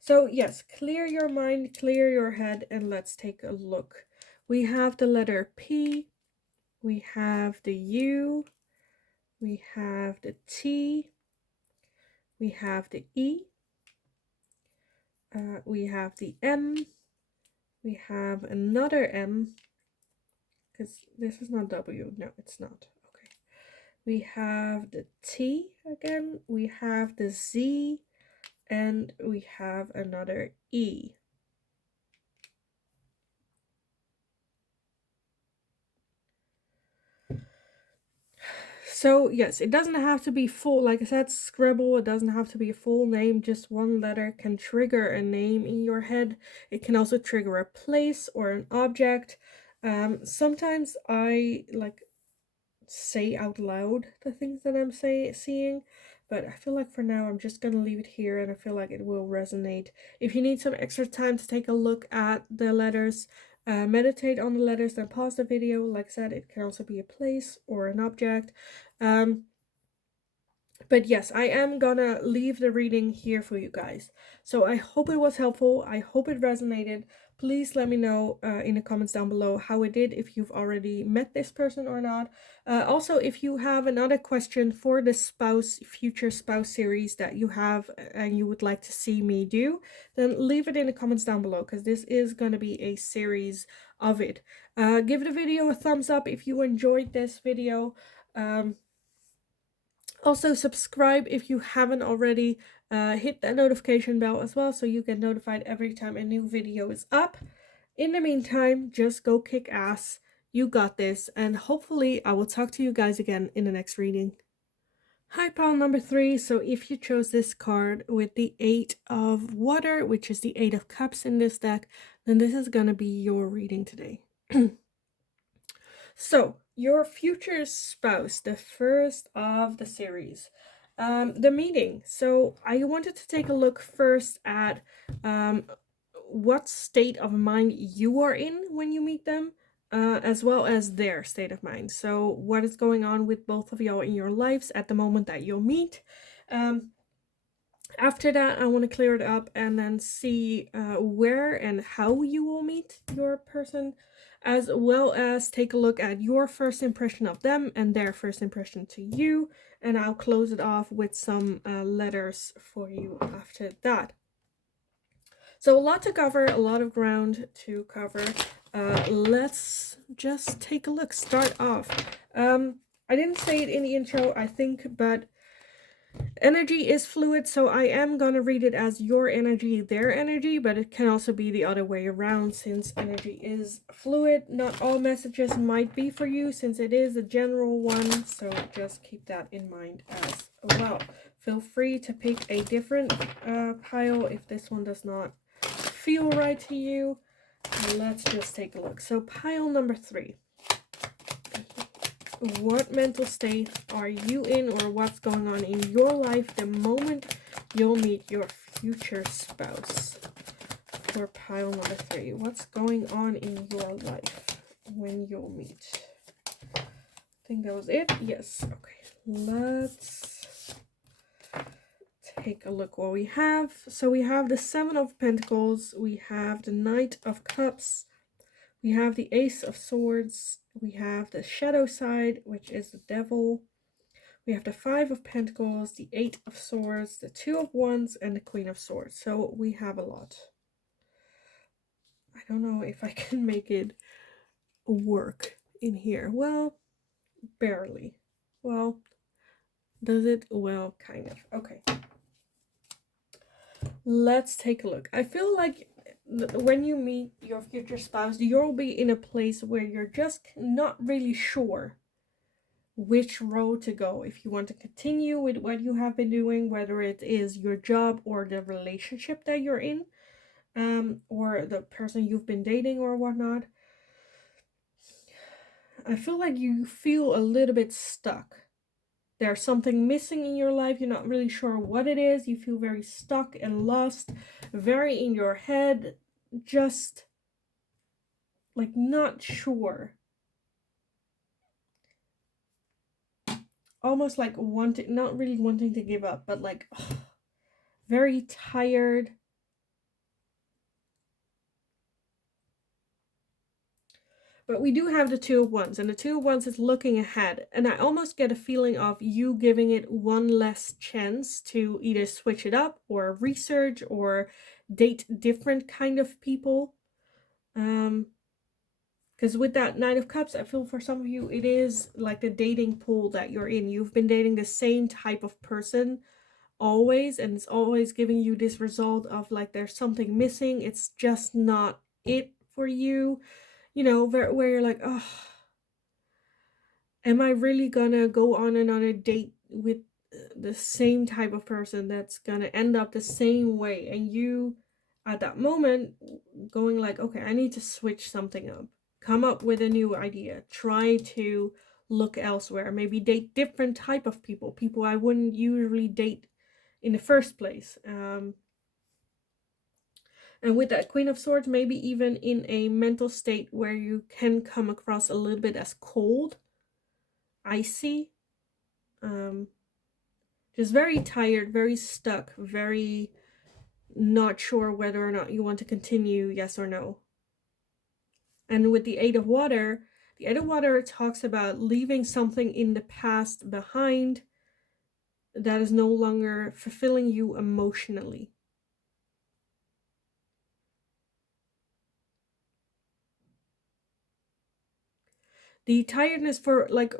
So yes, clear your mind, clear your head, and let's take a look. We have the letter P, we have the U, we have the T, we have the E, we have the M, we have another M, because this is not W. No, it's not. Okay. We have the T again. We have the Z. And we have another E. So yes, it doesn't have to be full, like I said, scribble, it doesn't have to be a full name, just one letter can trigger a name in your head. It can also trigger a place or an object. Sometimes I like say out loud the things that I'm seeing, but I feel like for now I'm just gonna leave it here, and I feel like it will resonate. If you need some extra time to take a look at the letters, meditate on the letters, then pause the video. Like I said, it can also be a place or an object. But yes, I am gonna leave the reading here for you guys. So I hope it was helpful. I hope it resonated. Please let me know in the comments down below how it did, if you've already met this person or not. Also, if you have another question for the future spouse series that you have and you would like to see me do, then leave it in the comments down below, because this is going to be a series of it. Give the video a thumbs up if you enjoyed this video. Also, subscribe if you haven't already. Hit that notification bell as well so you get notified every time a new video is up. In the meantime, just go kick ass. You got this, and hopefully I will talk to you guys again in the next reading. Hi, pile number 3. So if you chose this card with the 8 of water, which is the 8 of cups in this deck, then this is going to be your reading today. So, your future spouse, the first of the series. The meeting. So, I wanted to take a look first at what state of mind you are in when you meet them, as well as their state of mind. So, what is going on with both of y'all in your lives at the moment that you'll meet. After that, I want to clear it up and then see where and how you will meet your person, as well as take a look at your first impression of them and their first impression to you. And I'll close it off with some letters for you after that. So a lot to cover, a lot of ground to cover. Let's just take a look. Start off. I didn't say it in the intro, I think, but energy is fluid, so I am going to read it as your energy, their energy, but it can also be the other way around since energy is fluid. Not all messages might be for you since it is a general one, so just keep that in mind as well. Feel free to pick a different pile if this one does not feel right to you. Let's just take a look. So pile number 3. What mental state are you in, or what's going on in your life the moment you'll meet your future spouse? For pile number 3, what's going on in your life when you'll meet? I think that was it. Yes. Okay. Let's take a look what we have. So we have the 7 of Pentacles. We have the Knight of Cups. We have the Ace of Swords. We have the shadow side, which is the Devil. We have the 5 of Pentacles, the 8 of Swords, the 2 of Wands, and the Queen of Swords. So we have a lot. I don't know if I can make it work in here. Well, barely. Well, does it? Well, kind of. Okay. Let's take a look. I feel like when you meet your future spouse, you'll be in a place where you're just not really sure which road to go. If you want to continue with what you have been doing, whether it is your job or the relationship that you're in, or the person you've been dating or whatnot. I feel like you feel a little bit stuck. There's something missing in your life. You're not really sure what it is. You feel very stuck and lost, very in your head, just like not sure. Almost like not really wanting to give up, but like very tired. But we do have the 2 of Wands, and the 2 of Wands is looking ahead. And I almost get a feeling of you giving it one less chance to either switch it up or research or date different kind of people. Because Because with that Nine of Cups, I feel for some of you, it is like the dating pool that you're in. You've been dating the same type of person always, and it's always giving you this result of like there's something missing. It's just not it for you. You know, where you're like, oh, am I really gonna go on another date with the same type of person that's gonna end up the same way? And you, at that moment, going like, okay, I need to switch something up, come up with a new idea, try to look elsewhere, maybe date different type of people I wouldn't usually date in the first place. And with that Queen of Swords, maybe even in a mental state where you can come across a little bit as cold, icy, um, just very tired, very stuck, very not sure whether or not you want to continue, yes or no. And with the Eight of Water, the Eight of Water talks about leaving something in the past behind that is no longer fulfilling you emotionally. The tiredness for, like,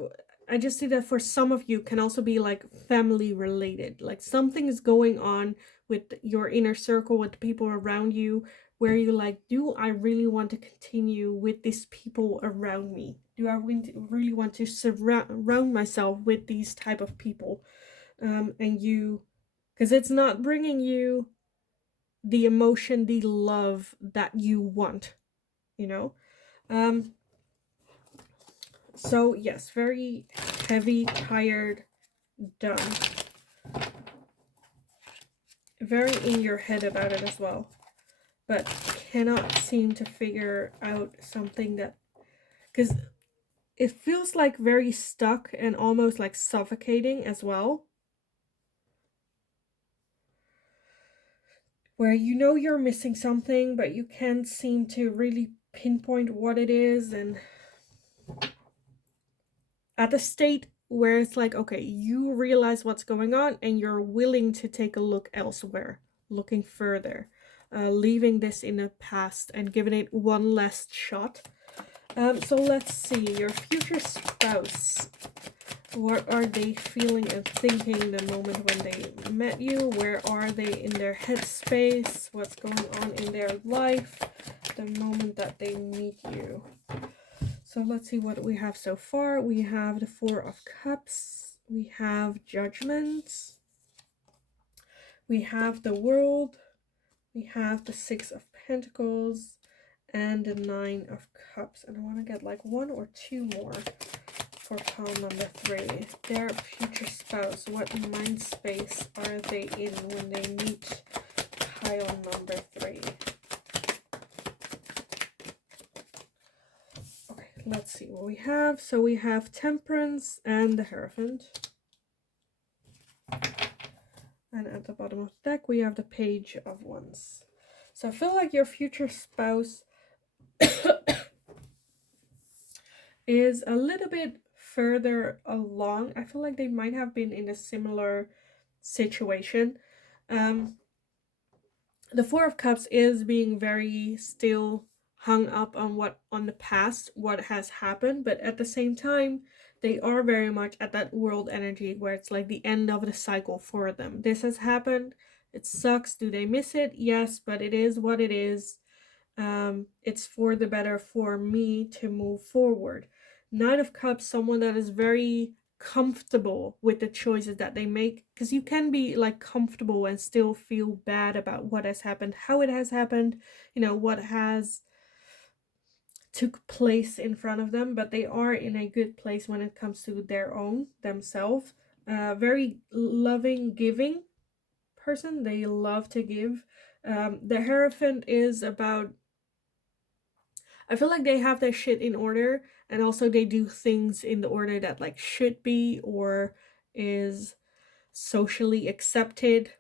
I just see that for some of you can also be like family related. Like something is going on with your inner circle, with the people around you, where you like, do I really want to continue with these people around me? Do I really want to surround myself with these type of people? And you, because it's not bringing you the emotion, the love that you want, you know? So yes, very heavy, tired, done. Very in your head about it as well, but cannot seem to figure out something that, because it feels like very stuck and almost like suffocating as well, where you know you're missing something but you can't seem to really pinpoint what it is. And at the state where it's like, okay, you realize what's going on and you're willing to take a look elsewhere, looking further, leaving this in the past and giving it one last shot. So let's see, your future spouse. What are they feeling and thinking the moment when they met you? Where are they in their headspace? What's going on in their life the moment that they meet you? So let's see what we have so far. We have the Four of Cups. We have Judgment. We have the World. We have the Six of Pentacles and the Nine of Cups. And I want to get like one or two more for pile number 3. Their future spouse. What mind space are they in when they meet pile number 3? Okay, let's see what we have. So we have Temperance and the Hierophant. And at the bottom of the deck, we have the Page of Wands. So I feel like your future spouse is a little bit further along. I feel like they might have been in a similar situation. The Four of Cups is being very still hung up on the past, what has happened, but at the same time, they are very much at that world energy where it's like the end of the cycle for them. This has happened. It sucks. Do they miss it? Yes, but it is what it is. It's for the better for me to move forward. Nine of Cups, someone that is very comfortable with the choices that they make, because you can be like comfortable and still feel bad about what has happened, how it has happened, you know, what has took place in front of them, but they are in a good place when it comes to their own themselves. Very loving, giving person. They love to give. The Hierophant is about, I feel like they have their shit in order, and also they do things in the order that like should be or is socially accepted.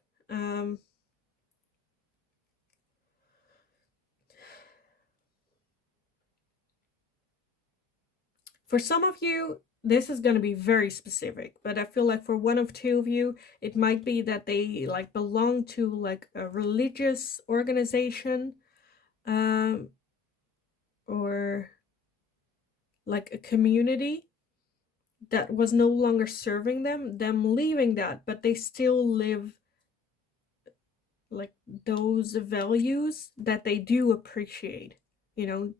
For some of you, this is going to be very specific, but I feel like for one of two of you, it might be that they like belong to like a religious organization, or like a community that was no longer serving them leaving that, but they still live like those values that they do appreciate,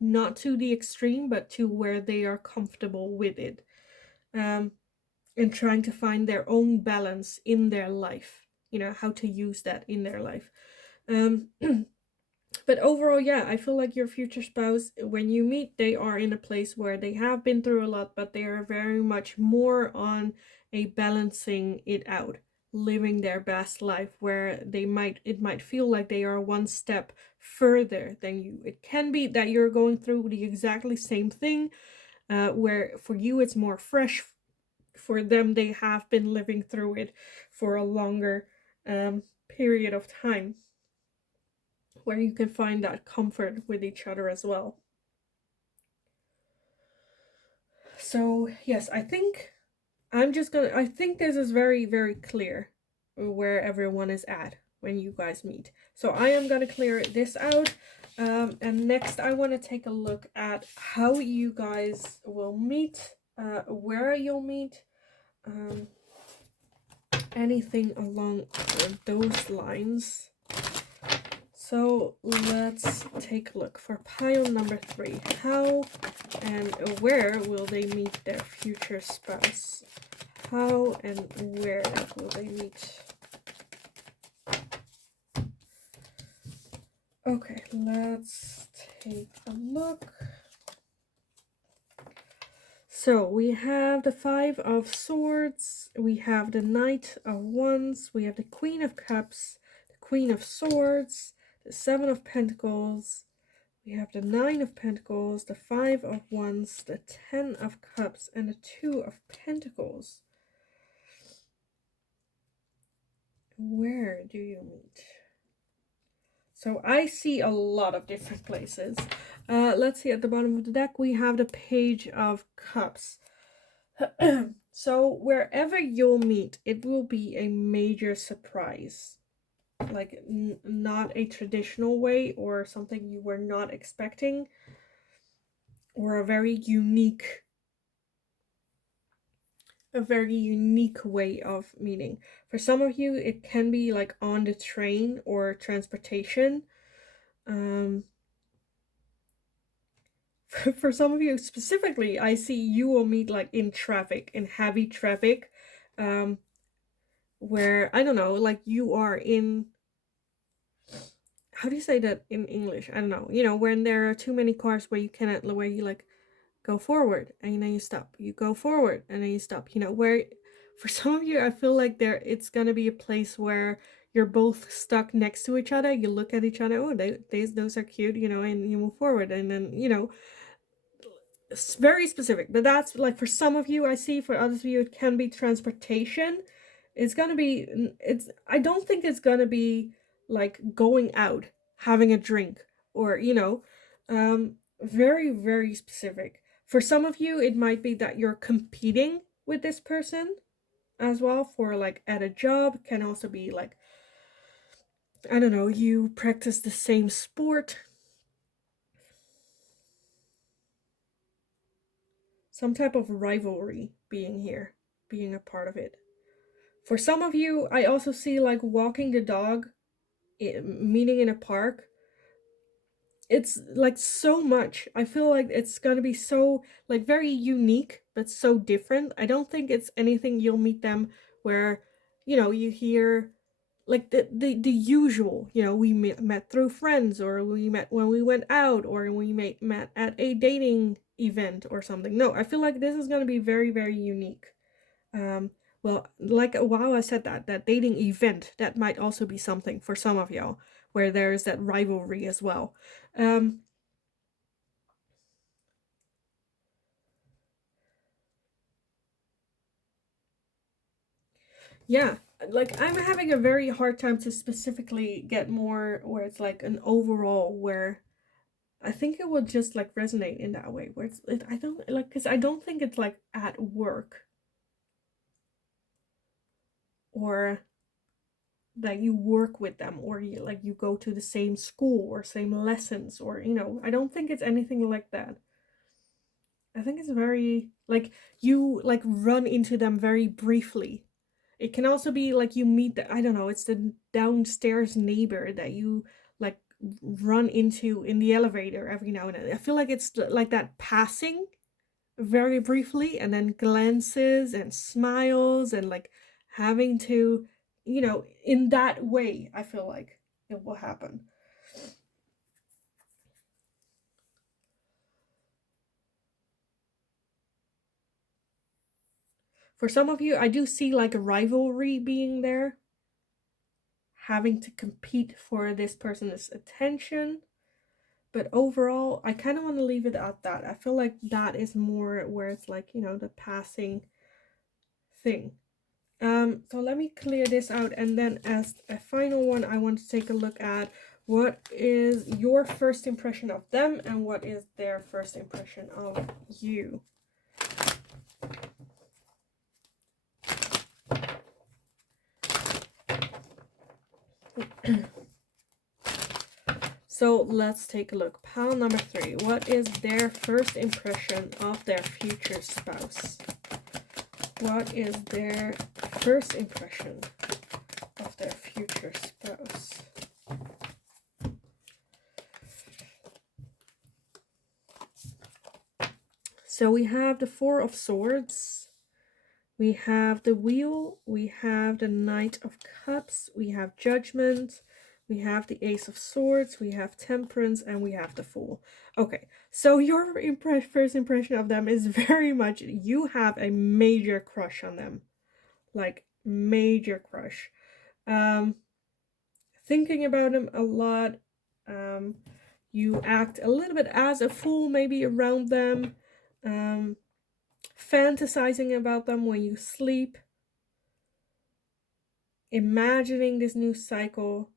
not to the extreme, but to where they are comfortable with it. Um, and trying to find their own balance in their life, how to use that in their life. Um, but overall, yeah, I feel like your future spouse, when you meet, they are in a place where they have been through a lot, but they are very much more on a balancing it out, living their best life, where it might feel like they are one step further than you. It can be that you're going through the exactly same thing, where for you it's more fresh. For them, they have been living through it for a longer period of time, where you can find that comfort with each other as well. So, yes, I think this is very, very clear where everyone is at when you guys meet. So, I am gonna clear this out. And next, I want to take a look at how you guys will meet, where you'll meet, um, anything along those lines. So let's take a look for pile number 3. How and where will they meet their future spouse? How and where will they meet? Okay, let's take a look. So we have the 5 of Swords, we have the Knight of Wands, we have the Queen of Cups, the Queen of Swords, the 7 of Pentacles, we have the 9 of Pentacles, the 5 of Wands, the 10 of Cups, and the 2 of Pentacles. Where do you meet? So I see a lot of different places. Let's see, at the bottom of the deck, we have the Page of Cups. So wherever you'll meet, it will be a major surprise. Like not a traditional way or something you were not expecting, or a very unique way of meeting. For some of you, it can be like on the train or transportation. For some of you specifically, I see you will meet like in traffic, in heavy traffic, where, I don't know, like you are in, how do you say that in English? I don't know. When there are too many cars where you cannot, where you like go forward and then you stop. You go forward and then you stop. Where for some of you, I feel like it's gonna be a place where you're both stuck next to each other. You look at each other. Oh, those are cute. And you move forward, and then it's very specific. But that's like for some of you, I see. For others of you, it can be transportation. It's gonna be. I don't think it's gonna be like going out, having a drink, or very, very specific. For some of you, it might be that you're competing with this person as well, for like at a job. Can also be like, I don't know, you practice the same sport. Some type of rivalry being a part of it. For some of you, I also see like walking the dog, meeting in a park. It's like so much. I feel like it's gonna be so like very unique, but so different. I don't think it's anything you'll meet them where, you hear like the usual, we met through friends, or we met when we went out, or we met at a dating event or something. No, I feel like this is gonna be very, very unique. Um, well, like while I said that dating event, that might also be something for some of y'all, where there's that rivalry as well. Um, yeah, like I'm having a very hard time to specifically get more where it's like an overall, where I think it would just like resonate in that way, where I don't like, because I don't think it's like at work, or that you work with them, or you go to the same school or same lessons, or I don't think it's anything like that. I think it's very like you like run into them very briefly. It can also be like you meet the, I don't know, it's the downstairs neighbor that you like run into in the elevator every now and then. I feel like it's like that passing very briefly and then glances and smiles and like having to, in that way, I feel like it will happen. For some of you, I do see like a rivalry being there, having to compete for this person's attention. But overall, I kind of want to leave it at that. I feel like that is more where it's like, the passing thing. So let me clear this out. And then as a final one, I want to take a look at what is your first impression of them and what is their first impression of you. So let's take a look. Pile number 3. What is their first impression of their future spouse? What is their first impression of their future spouse? So we have the 4 of Swords. We have the Wheel. We have the Knight of Cups. We have Judgment. We have the Ace of Swords, we have Temperance, and we have the Fool. Okay, so your first impression of them is very much you have a major crush on them. Like, major crush. Thinking about them a lot. You act a little bit as a fool, maybe around them. Fantasizing about them when you sleep. Imagining this new cycle,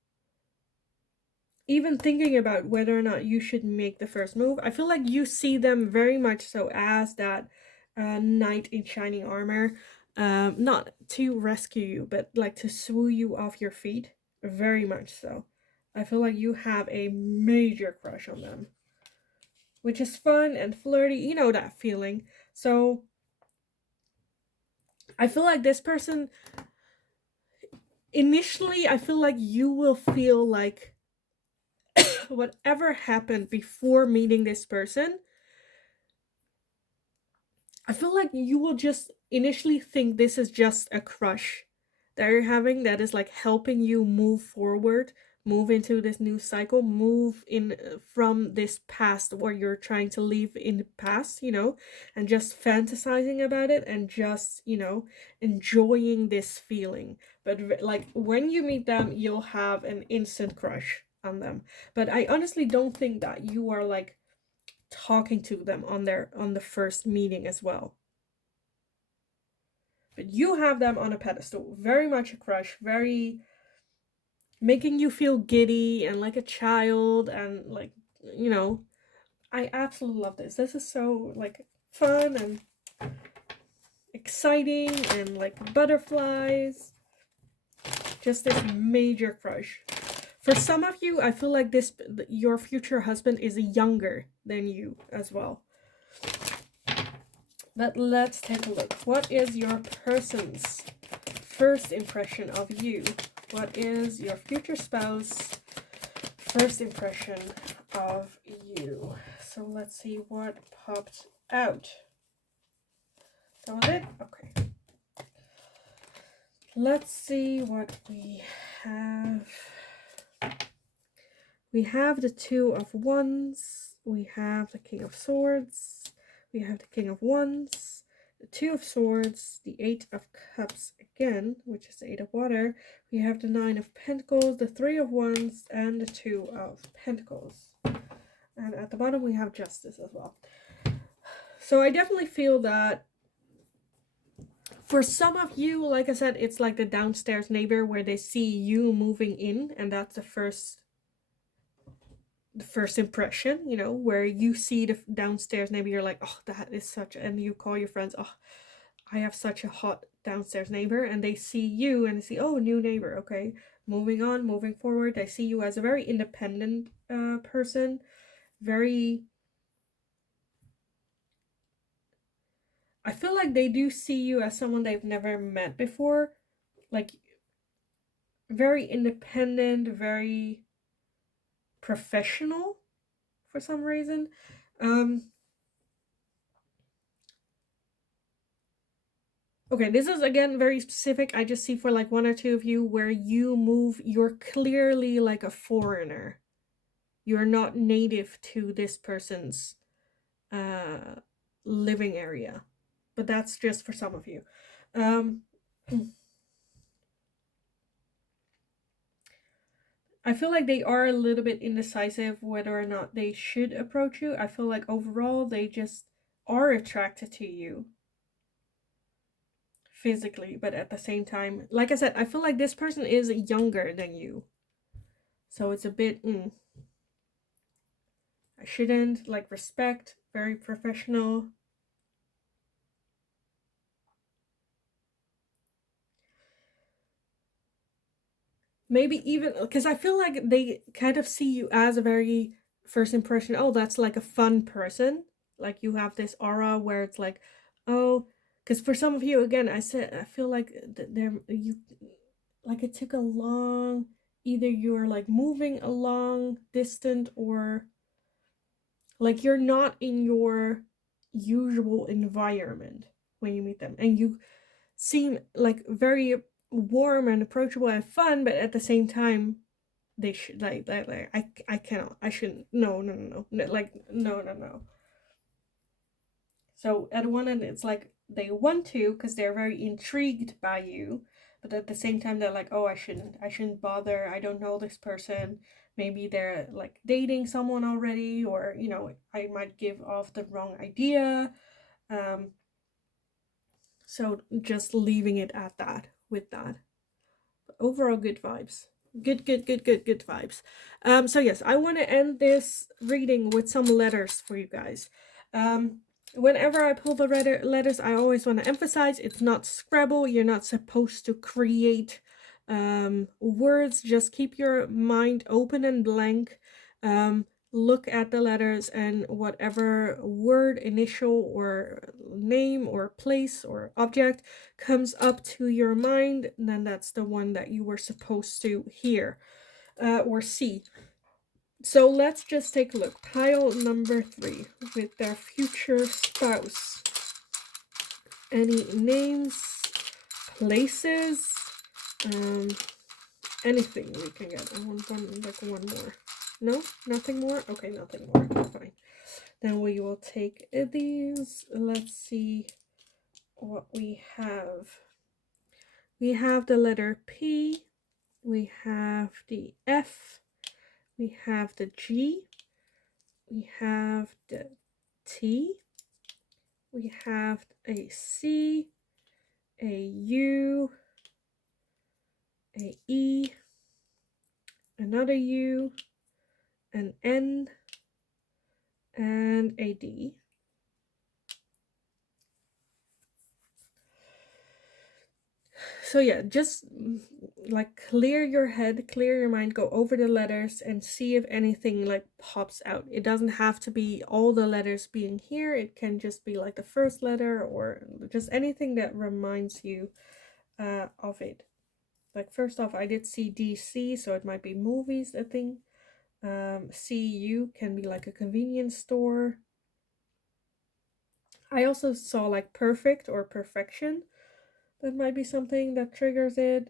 even thinking about whether or not you should make the first move. I feel like you see them very much so as that knight in shining armor, not to rescue you, but like to swoo you off your feet. Very much so. I feel like you have a major crush on them, which is fun and flirty. You know that feeling. So I feel like this person, initially, I feel like you will feel like whatever happened before meeting this person, I feel like you will just initially think this is just a crush that you're having that is like helping you move forward, move into this new cycle, move in from this past where you're trying to leave in the past, and just fantasizing about it and just, enjoying this feeling. But like when you meet them, you'll have an instant crush on them. But I honestly don't think that you are like talking to them on the first meeting as well. But you have them on a pedestal, very much a crush, very making you feel giddy and like a child, and like, I absolutely love this. This is so like fun and exciting and like butterflies. Just this major crush. For some of you, I feel like your future husband is younger than you as well. But let's take a look. What is your person's first impression of you? What is your future spouse first impression of you? So let's see what popped out. That was it? Okay. Let's see what we have. We have the 2 of Wands. We have the King of Swords. We have the King of Wands. The 2 of Swords. The 8 of Cups again, which is the 8 of Water. We have the 9 of Pentacles, the 3 of Wands, and the 2 of Pentacles. And at the bottom we have Justice as well. So I definitely feel that for some of you, like I said, it's like the downstairs neighbor where they see you moving in, and that's the first impression, where you see the downstairs neighbor, you're like, oh, that is such, and you call your friends, oh, I have such a hot downstairs neighbor, and they see you and they see, oh, new neighbor, okay, moving on, moving forward. They see you as a very independent person, very I feel like they do see you as someone they've never met before. Like, very independent, very professional for some reason. Um, okay, this is again very specific. I just see for like one or two of you where you move, you're clearly like a foreigner. You're not native to this person's uh living area. But that's just for some of you. Um I feel like they are a little bit indecisive whether or not they should approach you. I feel like overall they just are attracted to you physically, but at the same time, like I said, I feel like this person is younger than you. So it's a bit, I shouldn't, like, respect, very professional. Maybe even, because I feel like they kind of see you as a very first impression, oh, that's like a fun person. Like you have this aura where it's like, oh, because for some of you, again, I said, I feel like they're, you, like it took a long, either you're like moving along distant or like you're not in your usual environment when you meet them, and you seem like very warm and approachable and fun, but at the same time they should like I cannot, I shouldn't, no, like no. So at one end it's like they want to because they're very intrigued by you, but at the same time they're like, oh, I shouldn't bother, I don't know this person, maybe they're like dating someone already, or I might give off the wrong idea. um so just leaving it at that with that. Overall, good vibes. Good vibes. So yes, I want to end this reading with some letters for you guys. Um, Whenever I pull the letters, I always want to emphasize it's not Scrabble. You're not supposed to create words. Just keep your mind open and blank. Look at the letters, and whatever word, initial, or name, or place, or object comes up to your mind, then that's the one that you were supposed to hear or see. So let's just take a look. Pile number 3 with their future spouse. Any names, places, um, anything we can get. I want one more. No, nothing more. Okay, nothing more. Fine. Then we will take these. Let's see what we have. We have the letter P, we have the F, we have the G, we have the T, we have a C, a U, a E, another U, an N, and a D. So yeah, just like clear your head, clear your mind, go over the letters and see if anything like pops out. It doesn't have to be all the letters being here. It can just be like the first letter or just anything that reminds you of it. Like first off, I did see DC, so it might be movies, I think. CU can be like a convenience store. I also saw like perfect or perfection. That might be something that triggers it.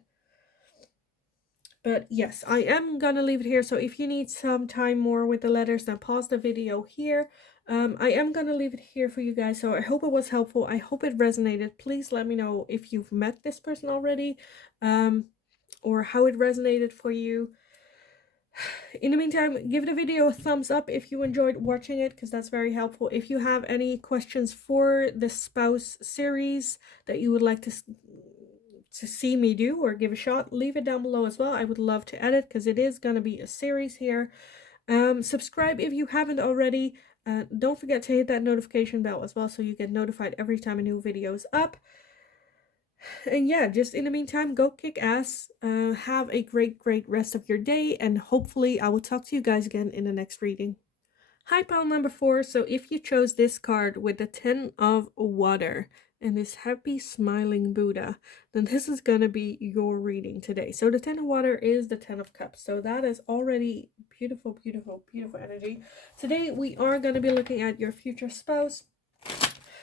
But yes, I am gonna leave it here. So if you need some time more with the letters, then pause the video here. I am gonna leave it here for you guys. So I hope it was helpful. I hope it resonated. Please let me know if you've met this person already, or how it resonated for you. In the meantime, give the video a thumbs up if you enjoyed watching it, because that's very helpful. If you have any questions for the spouse series that you would like to see me do or give a shot, leave it down below as well. I would love to edit because it is going to be a series here. Subscribe if you haven't already. Don't forget to hit that notification bell as well so you get notified every time a new video is up. And yeah, just in the meantime, go kick ass. Have a great rest of your day, and hopefully I will talk to you guys again in the next reading. Hi, pile number 4. So if you chose this card with the 10 of water, and this happy smiling Buddha, then this is going to be your reading today. So the Ten of Water is the Ten of Cups. So that is already beautiful, beautiful, beautiful energy. Today we are going to be looking at your future spouse.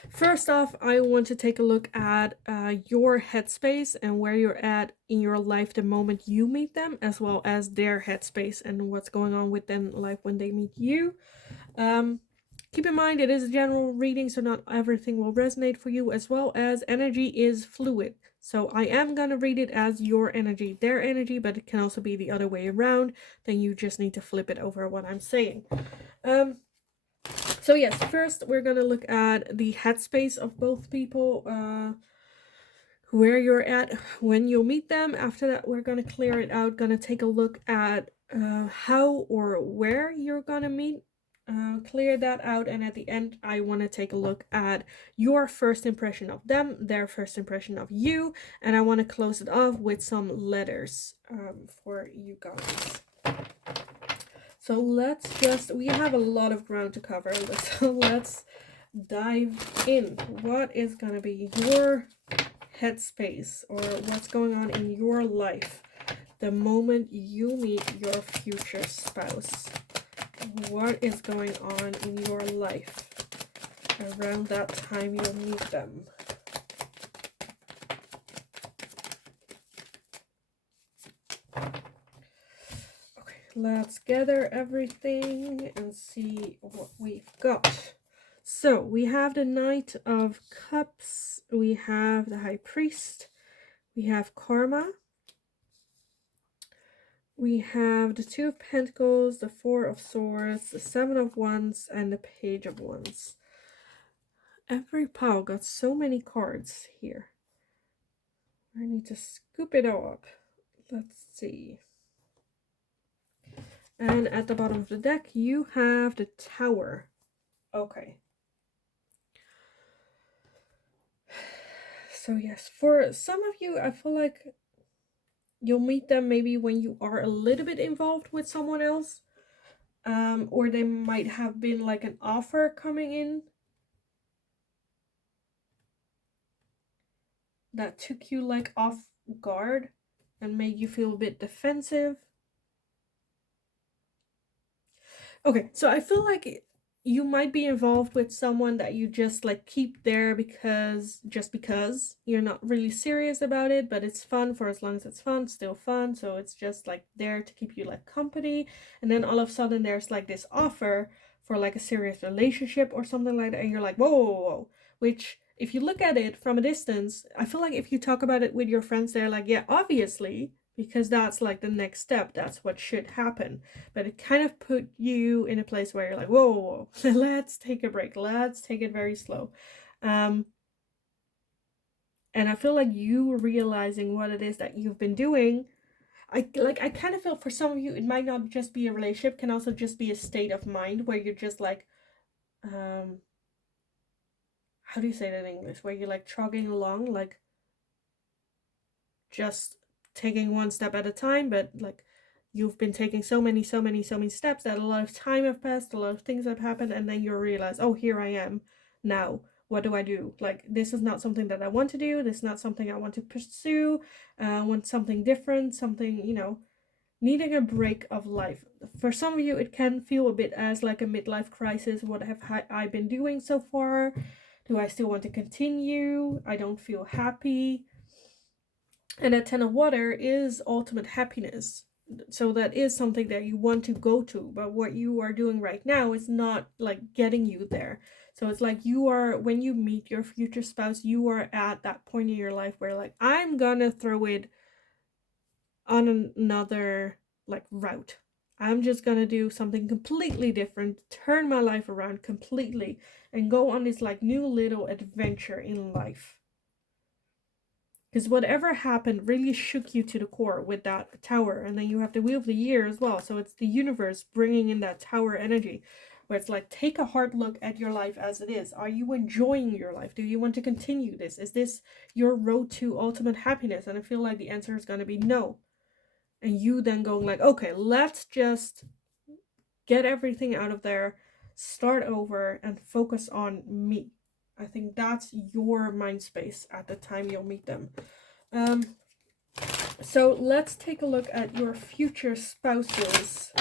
First off, I want to take a look at your headspace and where you're at in your life the moment you meet them, as well as their headspace and what's going on with them life when they meet you. Keep in mind it is a general reading, so not everything will resonate for you, as well as energy is fluid. So I am going to read it as your energy, their energy, but it can also be the other way around. Then you just need to flip it over what I'm saying. So yes, first we're going to look at the headspace of both people, where you're at when you'll meet them. After that, we're going to clear it out, going to take a look at how or where you're going to meet. Clear that out, and at the end I want to take a look at your first impression of them, their first impression of you, and I want to close it off with some letters for you guys. So we have a lot of ground to cover, so let's dive in. What is going to be your headspace, or what's going on in your life the moment you meet your future spouse? What is going on in your life around that time you'll meet them? Okay, let's gather everything and see what we've got. So we have the Knight of Cups, we have the High Priest, we have Karma, we have the Two of Pentacles, the Four of Swords, the Seven of Wands, and the Page of Wands. Every pile got so many cards here. I need to scoop it all up. Let's see. And at the bottom of the deck, you have the Tower. Okay. So yes, for some of you, I feel like you'll meet them maybe when you are a little bit involved with someone else. Or they might have been like an offer coming in that took you like off guard and made you feel a bit defensive. Okay, so I feel like you might be involved with someone that you just like keep there because you're not really serious about it, but it's fun for as long as it's fun, still fun. So it's just like there to keep you like company. And then all of a sudden there's like this offer for like a serious relationship or something like that, and you're like, whoa, whoa, whoa. Which, if you look at it from a distance, I feel like if you talk about it with your friends, they're like, yeah, obviously, because that's like the next step, that's what should happen. But it kind of put you in a place where you're like, whoa, whoa, whoa. Let's take a break, let's take it very slow. And I feel like you realizing what it is that you've been doing, I kind of feel for some of you it might not just be a relationship, can also just be a state of mind where you're just like, how do you say that in English, where you're like trogging along, like just taking one step at a time, but like you've been taking so many steps that a lot of time have passed, a lot of things have happened, and then you realize, oh, here I am now. What do I do? Like, this is not something that I want to do. This is not something I want to pursue. I want something different, something, needing a break of life. For some of you, it can feel a bit as like a midlife crisis. What have I been doing so far? Do I still want to continue? I don't feel happy. And a Ten of Water is ultimate happiness. So that is something that you want to go to, but what you are doing right now is not like getting you there. So it's like when you meet your future spouse, you are at that point in your life where like, I'm gonna throw it on another like route. I'm just gonna do something completely different, turn my life around completely, and go on this like new little adventure in life. Because whatever happened really shook you to the core with that Tower. And then you have the Wheel of the Year as well. So it's the universe bringing in that Tower energy, where it's like, take a hard look at your life as it is. Are you enjoying your life? Do you want to continue this? Is this your road to ultimate happiness? And I feel like the answer is going to be no. And you then going like, okay, let's just get everything out of there, start over, and focus on me. I think that's your mind space at the time you'll meet them. So let's take a look at your future spouse's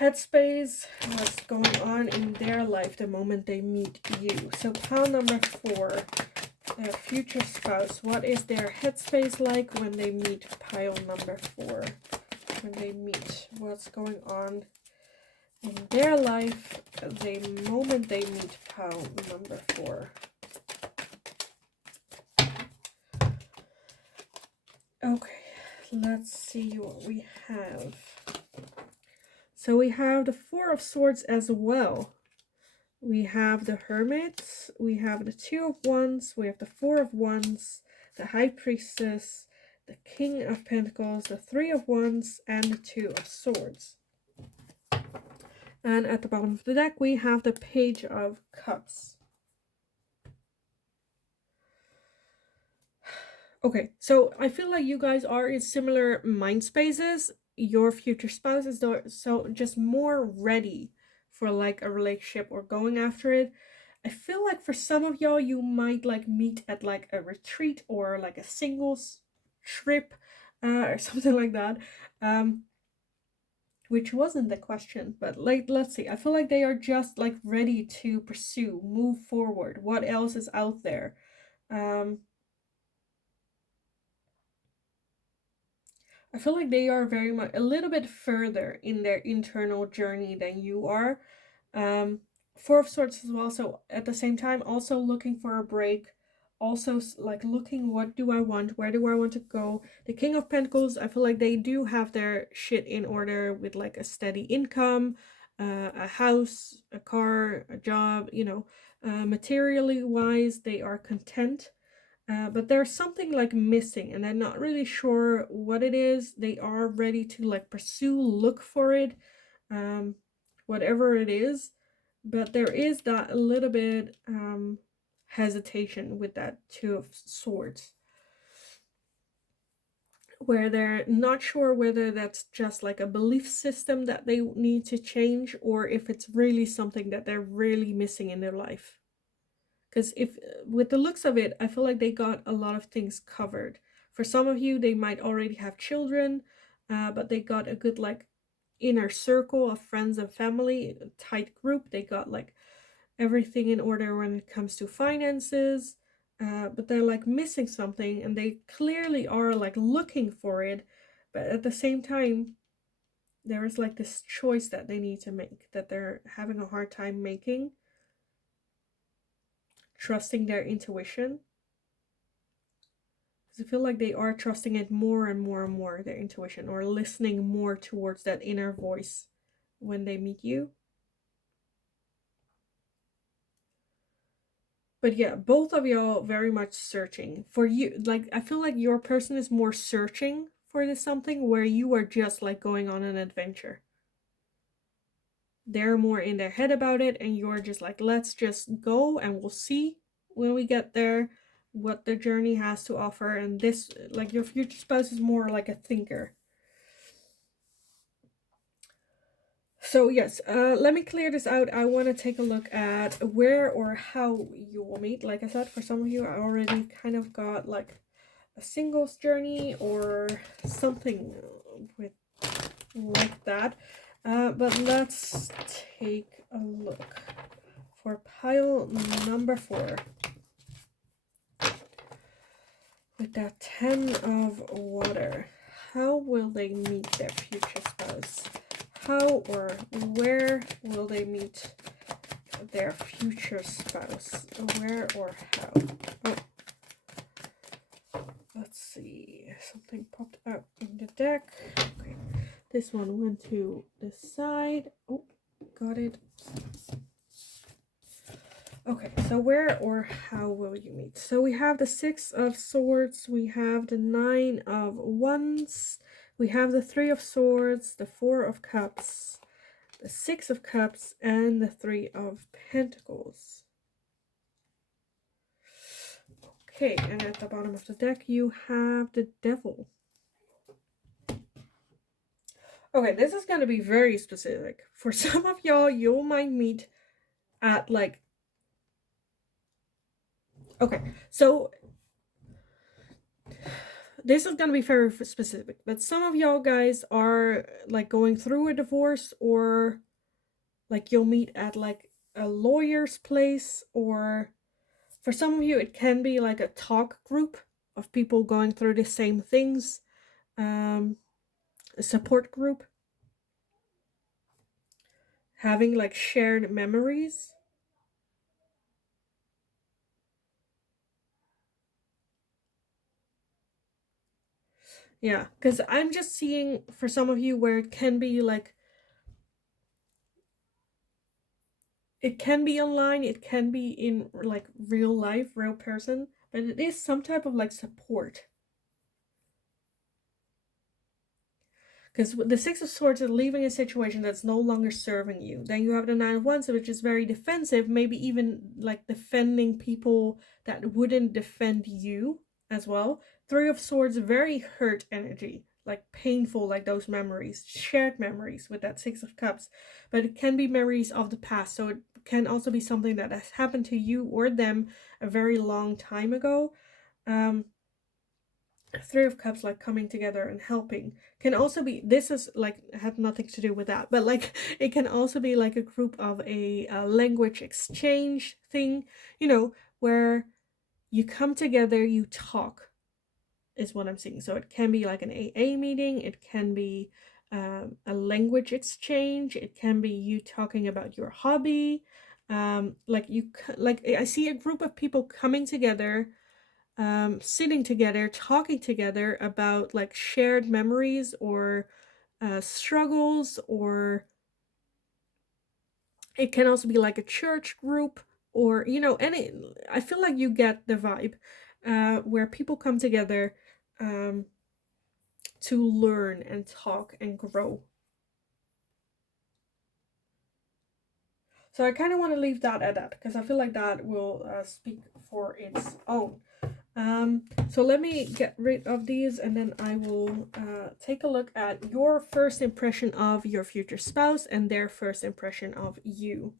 headspace, what's going on in their life the moment they meet you. So pile number 4, their future spouse. What is their headspace like when they meet pile number 4? When they meet, what's going on in their life the moment they meet pile number 4? Okay, let's see what we have. So we have the 4 of Swords as well. We have the Hermit, we have the 2 of Wands, we have the 4 of Wands, the High Priestess, the King of Pentacles, the 3 of Wands, and the 2 of Swords. And at the bottom of the deck, we have the Page of Cups. Okay, so I feel like you guys are in similar mind spaces. Your future spouse is so just more ready for like a relationship or going after it. I feel like for some of y'all, you might like meet at like a retreat or like a singles trip or something like that. Which wasn't the question, but like, let's see. I feel like they are just like ready to pursue, move forward. What else is out there? I feel like they are very much a little bit further in their internal journey than you are. 4 of Swords as well. So at the same time, also looking for a break. Also, like looking, what do I want? Where do I want to go? The King of Pentacles, I feel like they do have their shit in order with like a steady income, a house, a car, a job, you know, materially wise, they are content. But there's something like missing and I'm not really sure what it is. They are ready to like pursue, look for it, whatever it is. But there is that a little bit hesitation with that 2 of Swords, where they're not sure whether that's just like a belief system that they need to change or if it's really something that they're really missing in their life. Because if with the looks of it, I feel like they got a lot of things covered. For some of you, they might already have children, but they got a good like inner circle of friends and family, a tight group. They got like everything in order when it comes to finances, but they're like missing something and they clearly are like looking for it. But at the same time, there is like this choice that they need to make that they're having a hard time making. Trusting their intuition. Because I feel like they are trusting it more and more and more, their intuition, or listening more towards that inner voice when they meet you. But yeah, both of y'all very much searching. For you, like, I feel like your person is more searching for this something where you are just like going on an adventure. They're more in their head about it and you're just like, let's just go and we'll see when we get there what the journey has to offer. And this, like, your future spouse is more like a thinker. So yes, let me clear this out. I want to take a look at where or how you will meet. Like I said, for some of you, I already kind of got like a singles journey or something with like that. But let's take a look for pile number 4. With that 10 of water, how will they meet their future spouse? How or where will they meet their future spouse? Where or how? Oh. Let's see. Something popped up in the deck. Okay. This one went to the side. Oh, got it. Okay, so where or how will you meet? So we have the 6 of Swords, we have the 9 of Wands, we have the 3 of Swords, the 4 of Cups, the 6 of Cups, and the 3 of Pentacles. Okay, and at the bottom of the deck you have the Devil. Okay, this is going to be very specific. For some of y'all, you might meet at like, okay, so this is gonna be very specific, but some of y'all guys are like going through a divorce, or like you'll meet at like a lawyer's place, or for some of you it can be like a talk group of people going through the same things, a support group, having like shared memories. Yeah, because I'm just seeing for some of you where it can be like, it can be online, it can be in like real life, real person, but it is some type of like support. Because the Six of Swords is leaving a situation that's no longer serving you. Then you have the Nine of Wands, which is very defensive, maybe even like defending people that wouldn't defend you as well. Three of Swords, very hurt energy, like painful, like those memories, shared memories with that Six of Cups. But it can be memories of the past, so it can also be something that has happened to you or them a very long time ago. Um, Three of Cups, like coming together and helping, can also be, this is like had nothing to do with that, but like it can also be like a group of a language exchange thing, you know, where you come together, you talk, is what I'm seeing. So it can be like an AA meeting, it can be a language exchange, it can be you talking about your hobby, like you like I see a group of people coming together, sitting together, talking together about like shared memories or struggles, or it can also be like a church group, or you know, any. I feel like you get the vibe, where people come together um, to learn and talk and grow. So I kind of want to leave that at that because I feel like that will speak for its own. So let me get rid of these, and then I will take a look at your first impression of your future spouse and their first impression of you.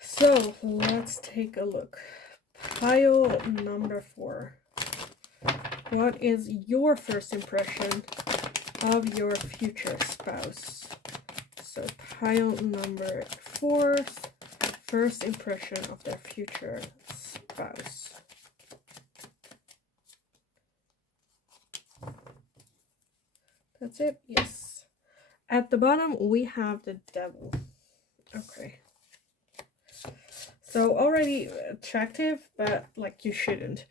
So let's take a look. Pile number 4. What is your first impression of your future spouse? So pile number 4, first impression of their future spouse. That's it, yes. At the bottom, we have the Devil. Okay. So already attractive, but like you shouldn't.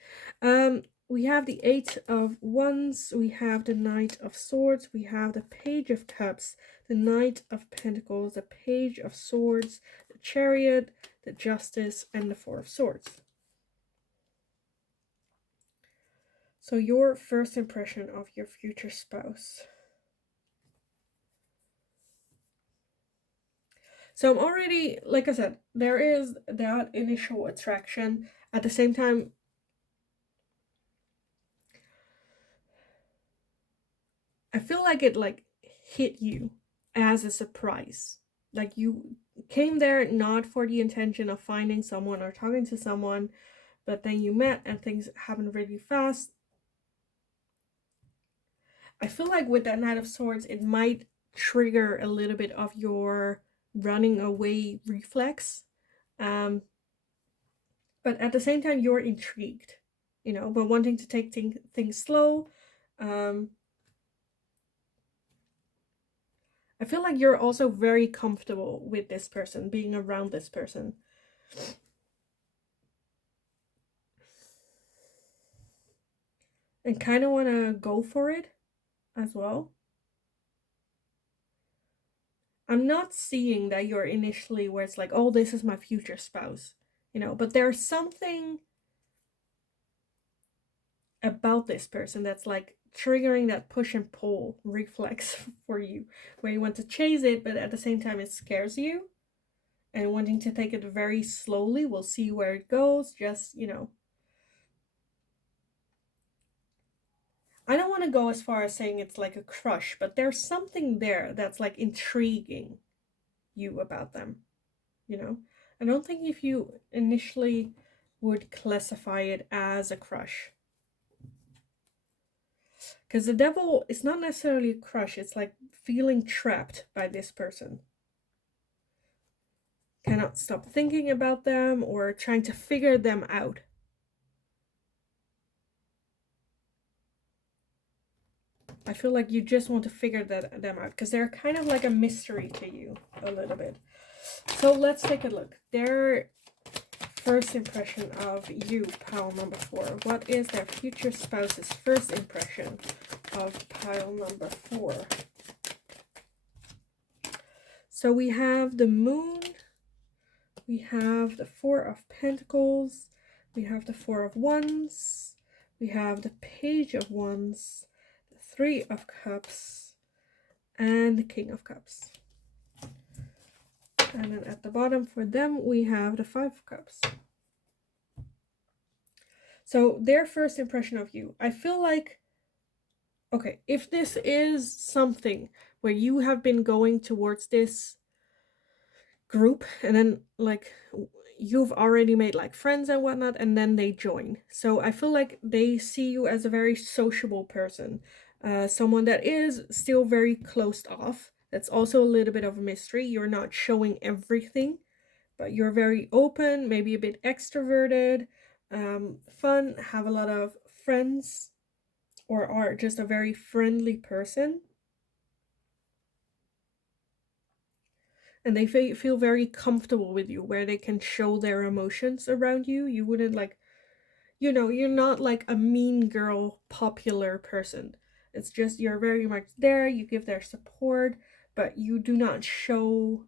We have the Eight of Wands, we have the Knight of Swords, we have the Page of Cups, the Knight of Pentacles, the Page of Swords, the Chariot, the Justice, and the Four of Swords. So your first impression of your future spouse. So I'm already, like I said, there is that initial attraction. At the same time, I feel like it like hit you as a surprise. Like you came there not for the intention of finding someone or talking to someone, but then you met and things happened really fast. I feel like with that Knight of Swords, it might trigger a little bit of your running away reflex. Um, but at the same time, you're intrigued, you know, but wanting to take things slow. Um, I feel like you're also very comfortable with this person, being around this person. And kind of want to go for it as well. I'm not seeing that you're initially where it's like, oh, this is my future spouse, you know, but there's something about this person that's like triggering that push and pull reflex for you, where you want to chase it, but at the same time, it scares you. And wanting to take it very slowly, we'll see where it goes. Just, you know, I don't want to go as far as saying it's like a crush, but there's something there that's like intriguing you about them, you know? I don't think if you initially would classify it as a crush. Because the devil is not necessarily a crush, it's like feeling trapped by this person. Cannot stop thinking about them or trying to figure them out. I feel like you just want to figure them out because they're kind of like a mystery to you a little bit. So let's take a look. Their first impression of you, pile number 4. What is their future spouse's first impression of pile number 4? So we have the moon, we have the 4 of pentacles, we have the 4 of wands, we have the page of wands, the 3 of cups, and the king of cups. And then at the bottom for them, we have the 5 of cups. So their first impression of you, I feel like, okay, if this is something where you have been going towards this group and then like you've already made like friends and whatnot and then they join, so I feel like they see you as a very sociable person, someone that is still very closed off. That's also a little bit of a mystery. You're not showing everything, but you're very open, maybe a bit extroverted, fun, have a lot of friends, or are just a very friendly person. And they feel very comfortable with you, where they can show their emotions around you. You wouldn't like, you know, you're not like a mean girl popular person. It's just you're very much there, you give their support, but you do not show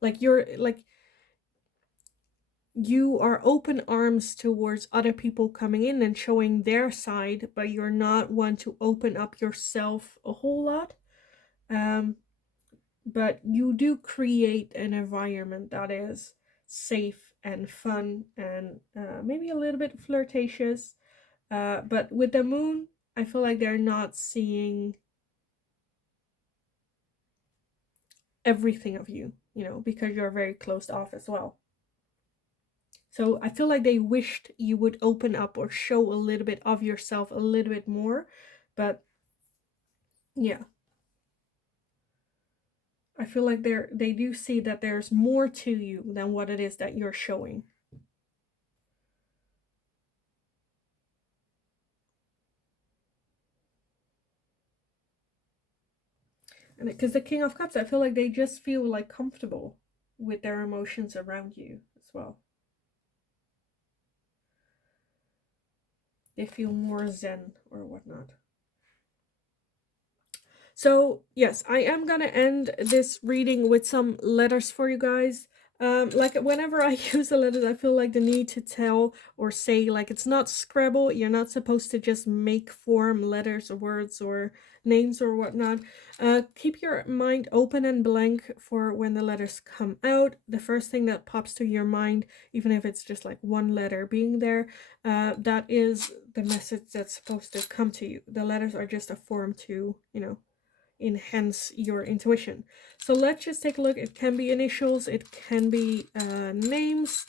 like you're like you are open arms towards other people coming in and showing their side, but you're not one to open up yourself a whole lot. But you do create an environment that is safe and fun and maybe a little bit flirtatious. But with the moon, I feel like they're not seeing everything of you, you know, because you're very closed off as well. So I feel like they wished you would open up or show a little bit of yourself a little bit more. But yeah, I feel like they do see that there's more to you than what it is that you're showing. And because the King of Cups, I feel like they just feel like comfortable with their emotions around you as well. They feel more zen or whatnot. So yes, I am gonna end this reading with some letters for you guys. Like whenever I use the letters, I feel like the need to tell or say, like, it's not Scrabble. You're not supposed to just make form letters or words or names or whatnot. Keep your mind open and blank for when the letters come out. The first thing that pops to your mind, even if it's just like one letter being there, that is the message that's supposed to come to you. The letters are just a form to, you know, enhance your intuition. So let's just take a look. It can be initials, it can be names,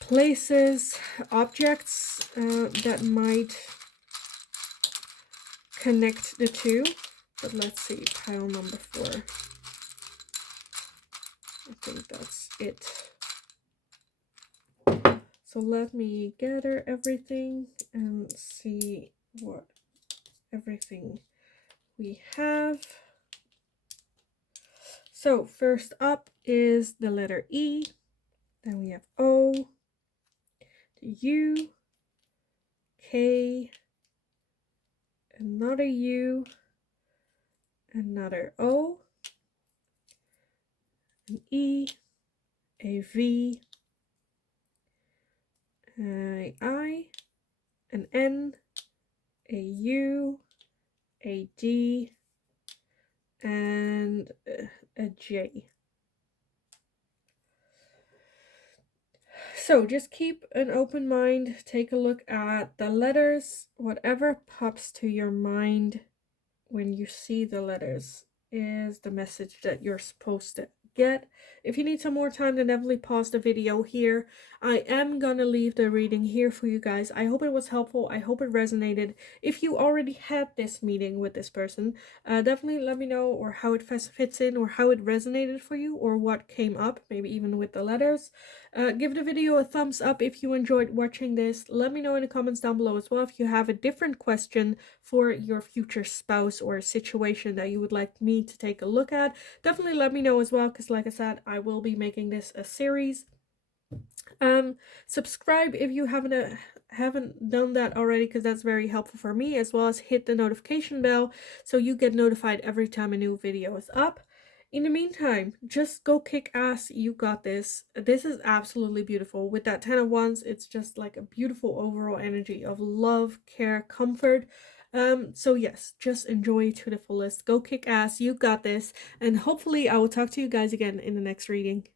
places, objects that might connect the two. But let's see, pile number 4. I think that's it. So let me gather everything and see what everything we have. So first up is the letter E. Then we have O, U, K, another U, another O, an E, a V, a I, an N, a U, a D, and a J. So just keep an open mind, take a look at the letters. Whatever pops to your mind when you see the letters is the message that you're supposed get. If you need some more time, then definitely pause the video here. I am gonna leave the reading here for you guys. I hope it was helpful. I hope it resonated. If you already had this meeting with this person, definitely let me know, or how it fits in, or how it resonated for you, or what came up, maybe even with the letters. Give the video a thumbs up if you enjoyed watching this. Let me know in the comments down below as well if you have a different question for your future spouse, or a situation that you would like me to take a look at. Definitely let me know as well, because like I said, I will be making this a series. Subscribe if you haven't done that already, because that's very helpful for me, as well as hit the notification bell so you get notified every time a new video is up. In the meantime, just go kick ass. You got this. This is absolutely beautiful. With that 10 of Wands, it's just like a beautiful overall energy of love, care, comfort. So yes, just enjoy to the fullest. Go kick ass. You got this. And hopefully I will talk to you guys again in the next reading.